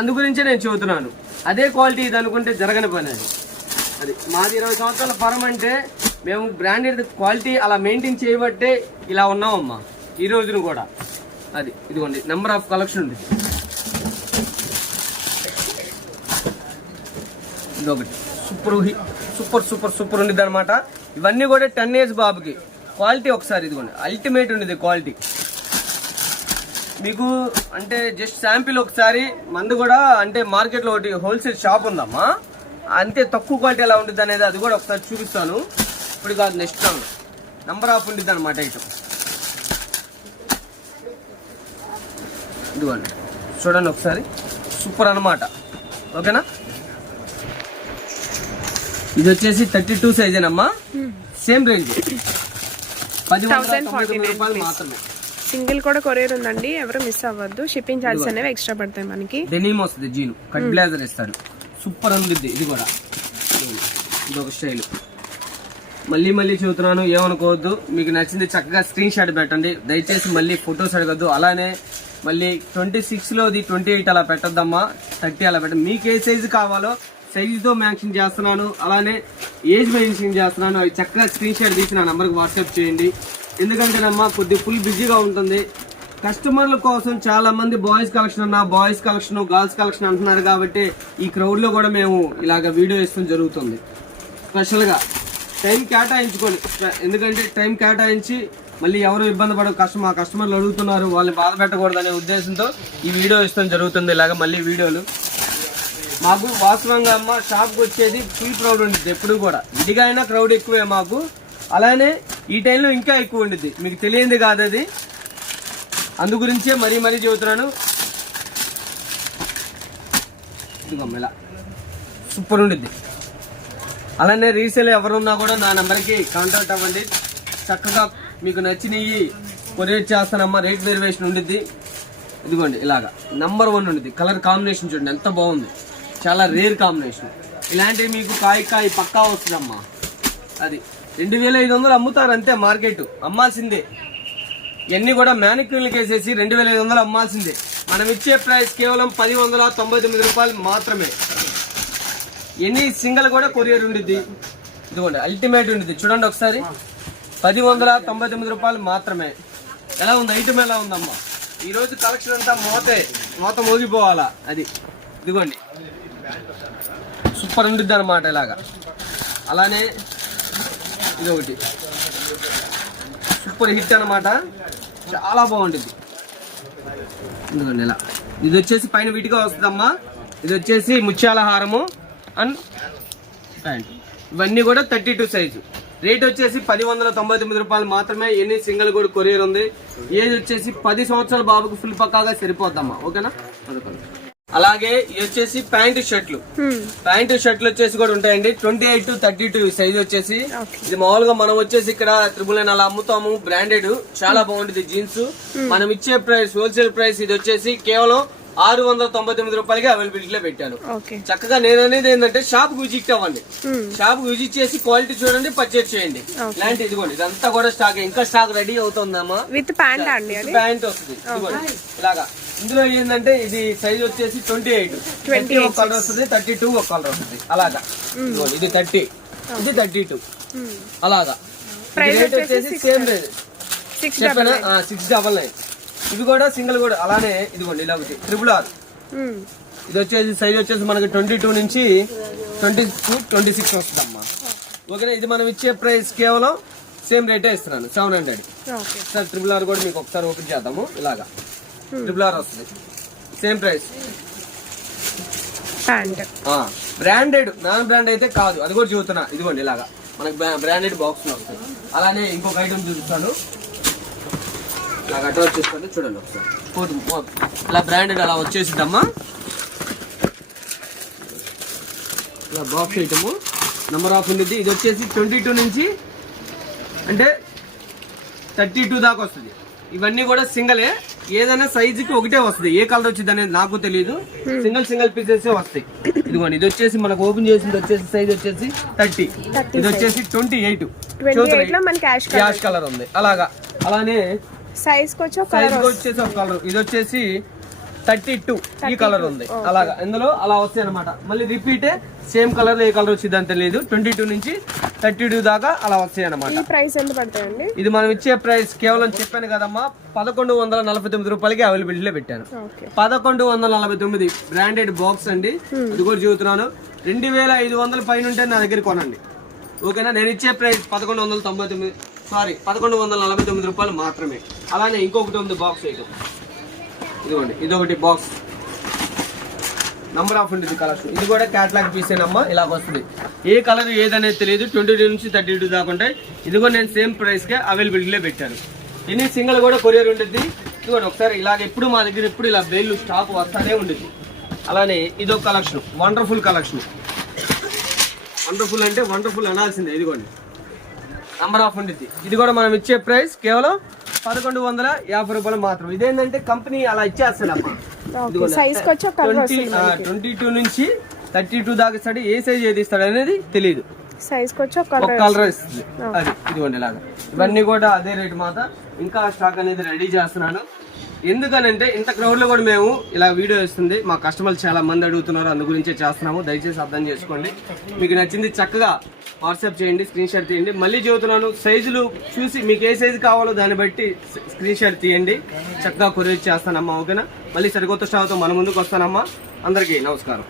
అందుగురించే నేను చెబుతున్నాను. అదే క్వాలిటీ ఇది అనుకుంటే జరగని పని అది. మాది 20 సంవత్సరాల ఫారం అంటే మేము బ్రాండెడ్ క్వాలిటీ అలా మెయింటైన్ చేయబట్టే ఇలా ఉన్నామమ్మా ఈ రోజును కూడా. అది ఇదిగోండి నెంబర్ ఆఫ్ కలెక్షన్ ఉంది. ఇదొకటి సూపర్ ఉండేది అనమాట. ఇవన్నీ కూడా 10 ఇయర్స్ బాబుకి. క్వాలిటీ ఒకసారి ఇదిగోండి, అల్టిమేట్ ఉండేది క్వాలిటీ. మీకు అంటే జస్ట్ శాంపిల్ ఒకసారి మందు కూడా అంటే మార్కెట్లో ఒకటి హోల్సేల్ షాప్ ఉందమ్మా, అంతే తక్కువ క్వాలిటీ ఎలా ఉంటుంది అనేది అది కూడా ఒకసారి చూపిస్తాను. ఇప్పుడు కాదు, నెక్స్ట్ రౌండ్ నంబర్ ఆఫ్ ఉంటుంది అనమాట ఐటమ్. ఇదిగోండి చూడండి ఒకసారి, సూపర్ అనమాట. ఓకేనా, ఇది వచ్చేసి 32 సైజేనమ్మా, సేమ్ రేంజ్ 10,199 రూపాయలు మాత్రమే. సింగిల్ కూడా కొరియర్ ఉందండి, ఎవరు మిస్ అవ్వద్దు. షిప్పింగ్ చార్జెస్ అనేవి ఎక్స్ట్రా పడతాయి మనకి. డెనిమ్ వస్తుంది, జీను కట్ బ్లేజర్ ఇస్తాడు, సూపర్ ఉంది. ఇది కూడా ఇది ఒక స్టైల్. మళ్ళీ మళ్ళీ చెబుతున్నాను, ఏమనుకోవద్దు. మీకు నచ్చింది చక్కగా స్క్రీన్ షాట్ పెట్టండి, దయచేసి మళ్ళీ ఫొటోస్ అడగద్దు. అలానే మళ్ళీ 26లోది 28 అలా పెట్టద్దమ్మా, 30 అలా పెట్టండి. మీకు ఏ సైజు కావాలో సైజుతో మెన్షన్ చేస్తున్నాను, అలానే ఏజ్ మెన్షన్ చేస్తున్నాను. అవి చక్కగా స్క్రీన్ షాట్ తీసి నా నెంబర్కి వాట్సాప్ చేయండి. ఎందుకంటేనమ్మా కొద్దిగా ఫుల్ బిజీగా ఉంటుంది. కస్టమర్ల కోసం చాలా మంది బాయ్స్ కలెక్షన్ అన్న, బాయ్స్ కలెక్షన్, గర్ల్స్ కలెక్షన్ అంటున్నారు. కాబట్టి ఈ క్రౌడ్లో కూడా మేము ఇలాగ వీడియో ఇస్తాం జరుగుతుంది. స్పెషల్గా టైం కేటాయించుకోండి, ఎందుకంటే టైం కేటాయించి మళ్ళీ ఎవరు ఇబ్బంది పడవు. మా కస్టమర్లు అడుగుతున్నారు, వాళ్ళని బాధ పెట్టకూడదు అనే ఉద్దేశంతో ఈ వీడియో ఇస్తాం జరుగుతుంది. ఇలాగ మళ్ళీ వీడియోలు మాకు వాస్తవంగా అమ్మ షాప్కి వచ్చేది ఫుల్ క్రౌడ్ ఉంటుంది ఎప్పుడు కూడా. విడిగా అయినా క్రౌడ్ ఎక్కువే మాకు, అలానే ఈ టైంలో ఇంకా ఎక్కువ ఉండిద్ది. మీకు తెలియంది కాదు అది, అందు గురించే మరీ మరీ చెబుతున్నాను. ఇదిగోమ్మ ఇలా సూపర్ ఉండిద్ది. అలానే రీసేల్ ఎవరున్నా కూడా నా నెంబర్కి కాంటాక్ట్ అవ్వండి. చక్కగా మీకు నచ్చినవి కొరియర్ చేస్తానమ్మా, రేట్ వేరియేషన్ ఉండిద్ది. ఇదిగోండి ఇలాగా నంబర్ 1 ఉండిద్ది. కలర్ కాంబినేషన్ చూడండి ఎంత బాగుంది, చాలా రేర్ కాంబినేషన్. ఇలాంటివి మీకు కాయ పక్కా వస్తుందమ్మా. అది 2,500 అమ్ముతారు అంతే, మార్కెట్ అమ్మాల్సిందే. ఇవన్నీ కూడా మ్యానిక్యూర్లకు వేసేసి 2,500 అమ్మాల్సిందే. మనం ఇచ్చే ప్రైస్ కేవలం 10,199 రూపాయలు మాత్రమే. ఎన్ని సింగిల్ కూడా కొరియర్ ఉండిద్ది. ఇదిగోండి అల్టిమేట్ ఉండిద్ది, చూడండి ఒకసారి, 10,199 రూపాయలు మాత్రమే. ఎలా ఉంది ఐటమ్, ఎలా ఉందమ్మా? ఈరోజు కలెక్షన్ అంతా మోత మోగిపోవాలా అది. ఇదిగోండి సూపర్ ఉండిద్ది అనమాట ఇలాగా. అలానే ఇది ఒకటి సూపర్ హిట్ అనమాట, చాలా బాగుంటుంది. ఎందుకండి ఇలా ఇది వచ్చేసి పైన విడిగా వస్తుందమ్మా. ఇది వచ్చేసి ముత్యాల హారము అండ్ ప్యాంట్, ఇవన్నీ కూడా 32 సైజు. రేట్ వచ్చేసి 10,199 రూపాయలు మాత్రమే. ఎన్ని సింగిల్ కూడా కొరియర్ ఉంది. ఏజ్ వచ్చేసి 10 సంవత్సరాల బాబుకి ఫుల్ పక్కాగా సరిపోద్దమ్మా. ఓకేనా, అలాగే ఇది వచ్చేసి ప్యాంటు షర్ట్లు. ప్యాంటు షర్ట్లు వచ్చేసి కూడా ఉంటాయండి, 28 to 32 సైజ్ వచ్చేసి. ఇది మామూలుగా మనం వచ్చేసి ఇక్కడ 999 అలా అమ్ముతాము, బ్రాండెడ్, చాలా బాగుంటుంది జీన్స్. మనం ఇచ్చే ప్రైస్ హోల్సేల్ ప్రైస్ ఇది వచ్చేసి కేవలం 699 రూపాయలకి అవైలబిలిటీలో పెట్టాను. చక్కగా నేను అనేది ఏంటంటే షాప్ విజిట్ అవ్వండి, షాప్ విజిట్ చేసి క్వాలిటీ చూడండి, పర్చేజ్ చేయండి. ఇలాంటి ఇదిగోండి ఇదంతా కూడా స్టాక్, ఇంకా స్టాక్ రెడీ అవుతుందమ్మా. విత్ ప్యాంట్ అండి, ప్యాంట్ వస్తుంది ఇదిగోండి ఇలాగా. ఇందులో ఏంటంటే ఇది సైజ్ వచ్చేసి 28 ఒక కలర్ వస్తుంది, 32 ఒక కలర్ వస్తుంది అలాగా. ఇది 30, ఇది 32 అలాగా. రేట్ వచ్చేసి సేమ్ రేట్ 699. ఇవి కూడా సింగిల్ కూడా అలానే. ఇదిగోండి ఇలా ఒకటి RRR. ఇది వచ్చేసి సైజ్ వచ్చేసి మనకి 22 నుంచి 22, 26 వస్తుందమ్మా. ఓకేనా, ఇది మనం ఇచ్చే ప్రైస్ కేవలం సేమ్ రేటే ఇస్తున్నాను, 700. సార్ RRR కూడా మీకు ఒకసారి ఓపెన్ చేద్దాము. ఇలాగా RRR వస్తుంది, same price. Branded, non brand అయితే కాదు, అది కూడా చూస్తున్నా. ఇదిగోండి ఇలాగా మనకి బ్రాండెడ్ బాక్స్ వస్తుంది. అలానే ఇంకొక ఐటమ్ చూపిస్తాను, ఇలాగ అడ్రస్ చూసుకోండి, చూడండి ఒకసారి. ఇలా బ్రాండెడ్ అలా వచ్చేసిద్దమ్మా. ఇలా బాక్స్ ఐటమ్ నెంబర్ ఆఫ్ ఉంది. ఇది వచ్చేసి 22 నుంచి అంటే 32 దాకా వస్తుంది. ఇవన్నీ కూడా సింగలే, ఏదైనా సైజుకి ఒకటే వస్తుంది. ఏ కలర్ వచ్చింది అనేది నాకు తెలియదు, సింగిల్ పీసెస్ వస్తాయి. ఇదిగోండి ఇది వచ్చేసి మనకు ఓపెన్ చేసింది వచ్చేసి సైజ్ వచ్చేసి 30, ఇది వచ్చేసి 28 యాష్ కలర్ ఉంది అలాగా. అలానే సైజ్ వచ్చేసి ఒక కలర్, ఇది వచ్చేసి 32 ఈ కలర్ ఉంది అలాగా. ఇందులో అలా వస్తాయి అనమాట. మళ్ళీ రిపీటే సేమ్ కలర్, ఏ కలర్ వచ్చింది అని తెలియదు. 22 నుంచి 32 దాకా అలా వస్తాయి అనమాట. ప్రైస్ ఎంత పడతాయండి? ఇది మనం ఇచ్చే ప్రైస్ కేవలం చెప్పాను కదమ్మా, 1149 రూపాయలకి అవైలబిలిటీలో పెట్టాను. 1149 బ్రాండెడ్ బాక్స్ అండి. ఇది కూడా చూస్తున్నాను, 2,500 పైన ఉంటే నా దగ్గర కొనండి. ఓకేనా, నేను ఇచ్చే ప్రైస్ 1149 రూపాయలు మాత్రమే. అలానే ఇంకొకటి ఉంది బాక్స్ ఐటమ్, ఇదిగోండి ఇదొకటి బాక్స్ నంబర్ ఆఫ్ ఉంటుంది కలర్స్. ఇది కూడా క్యాట్లాగ్ పీసేనమ్మా, ఇలాగ వస్తుంది. ఏ కలర్ ఏదనేది తెలియదు. 22 నుంచి 32 దాకా ఉంటాయి. ఇది కూడా నేను సేమ్ ప్రైస్కే అవైలబిలిటీలో పెట్టాను. ఇన్ని సింగిల్ కూడా కొరియర్ ఉంటుంది. ఇది కూడా ఒకసారి ఇలాగ ఎప్పుడు మా దగ్గర ఎప్పుడు ఇలా బెయిల్ స్టాక్ వస్తానే ఉంటుంది. అలానే ఇదొక కలెక్షన్, వండర్ఫుల్ కలెక్షన్. వండర్ఫుల్ అంటే వండర్ఫుల్ అనాల్సిందే. ఇదిగోండి నంబర్ ఆఫ్ ఉంటుంది. ఇది కూడా మనం ఇచ్చే ప్రైస్ కేవలం 1150 రూపాయలు మాత్రం. ఇదేంటంటే కంపెనీ అలా ఇచ్చేస్తాడమ్మా. సైజ్ కి వచ్చి 22 నుంచి 32 దాకా ఇస్తాడు. ఏ సైజ్ ఏది ఇస్తాడు అనేది తెలియదు. సైజ్ కి వచ్చి ఒక కలర్ ఇస్తుంది. అది ఇదిగోండి ఇలాగా. ఇవన్నీ కూడా అదే రేట్ మాట. ఇంకా స్టాక్ అనేది రెడీ చేస్తున్నాను. ఎందుకనంటే ఇంత క్రౌడ్ లో కూడా మేము ఇలా వీడియో ఇస్తుంది. మా కస్టమర్లు చాలా మంది అడుగుతున్నారు, అందు గురించే చేస్తున్నాము. దయచేసి అర్థం చేసుకోండి. మీకు నచ్చింది చక్కగా వాట్సాప్ చేయండి, స్క్రీన్ షాట్ తీయండి. మళ్ళీ చెబుతున్నాను, సైజులు చూసి మీకు ఏ సైజు కావాలో దాన్ని బట్టి స్క్రీన్ షాట్ తీయండి. చక్కగా కొరియర్ చేస్తానమ్మా. ఓకేనా? మళ్ళీ సరికొత్త స్టాక్తో మన ముందుకు వస్తానమ్మా. అందరికీ నమస్కారం.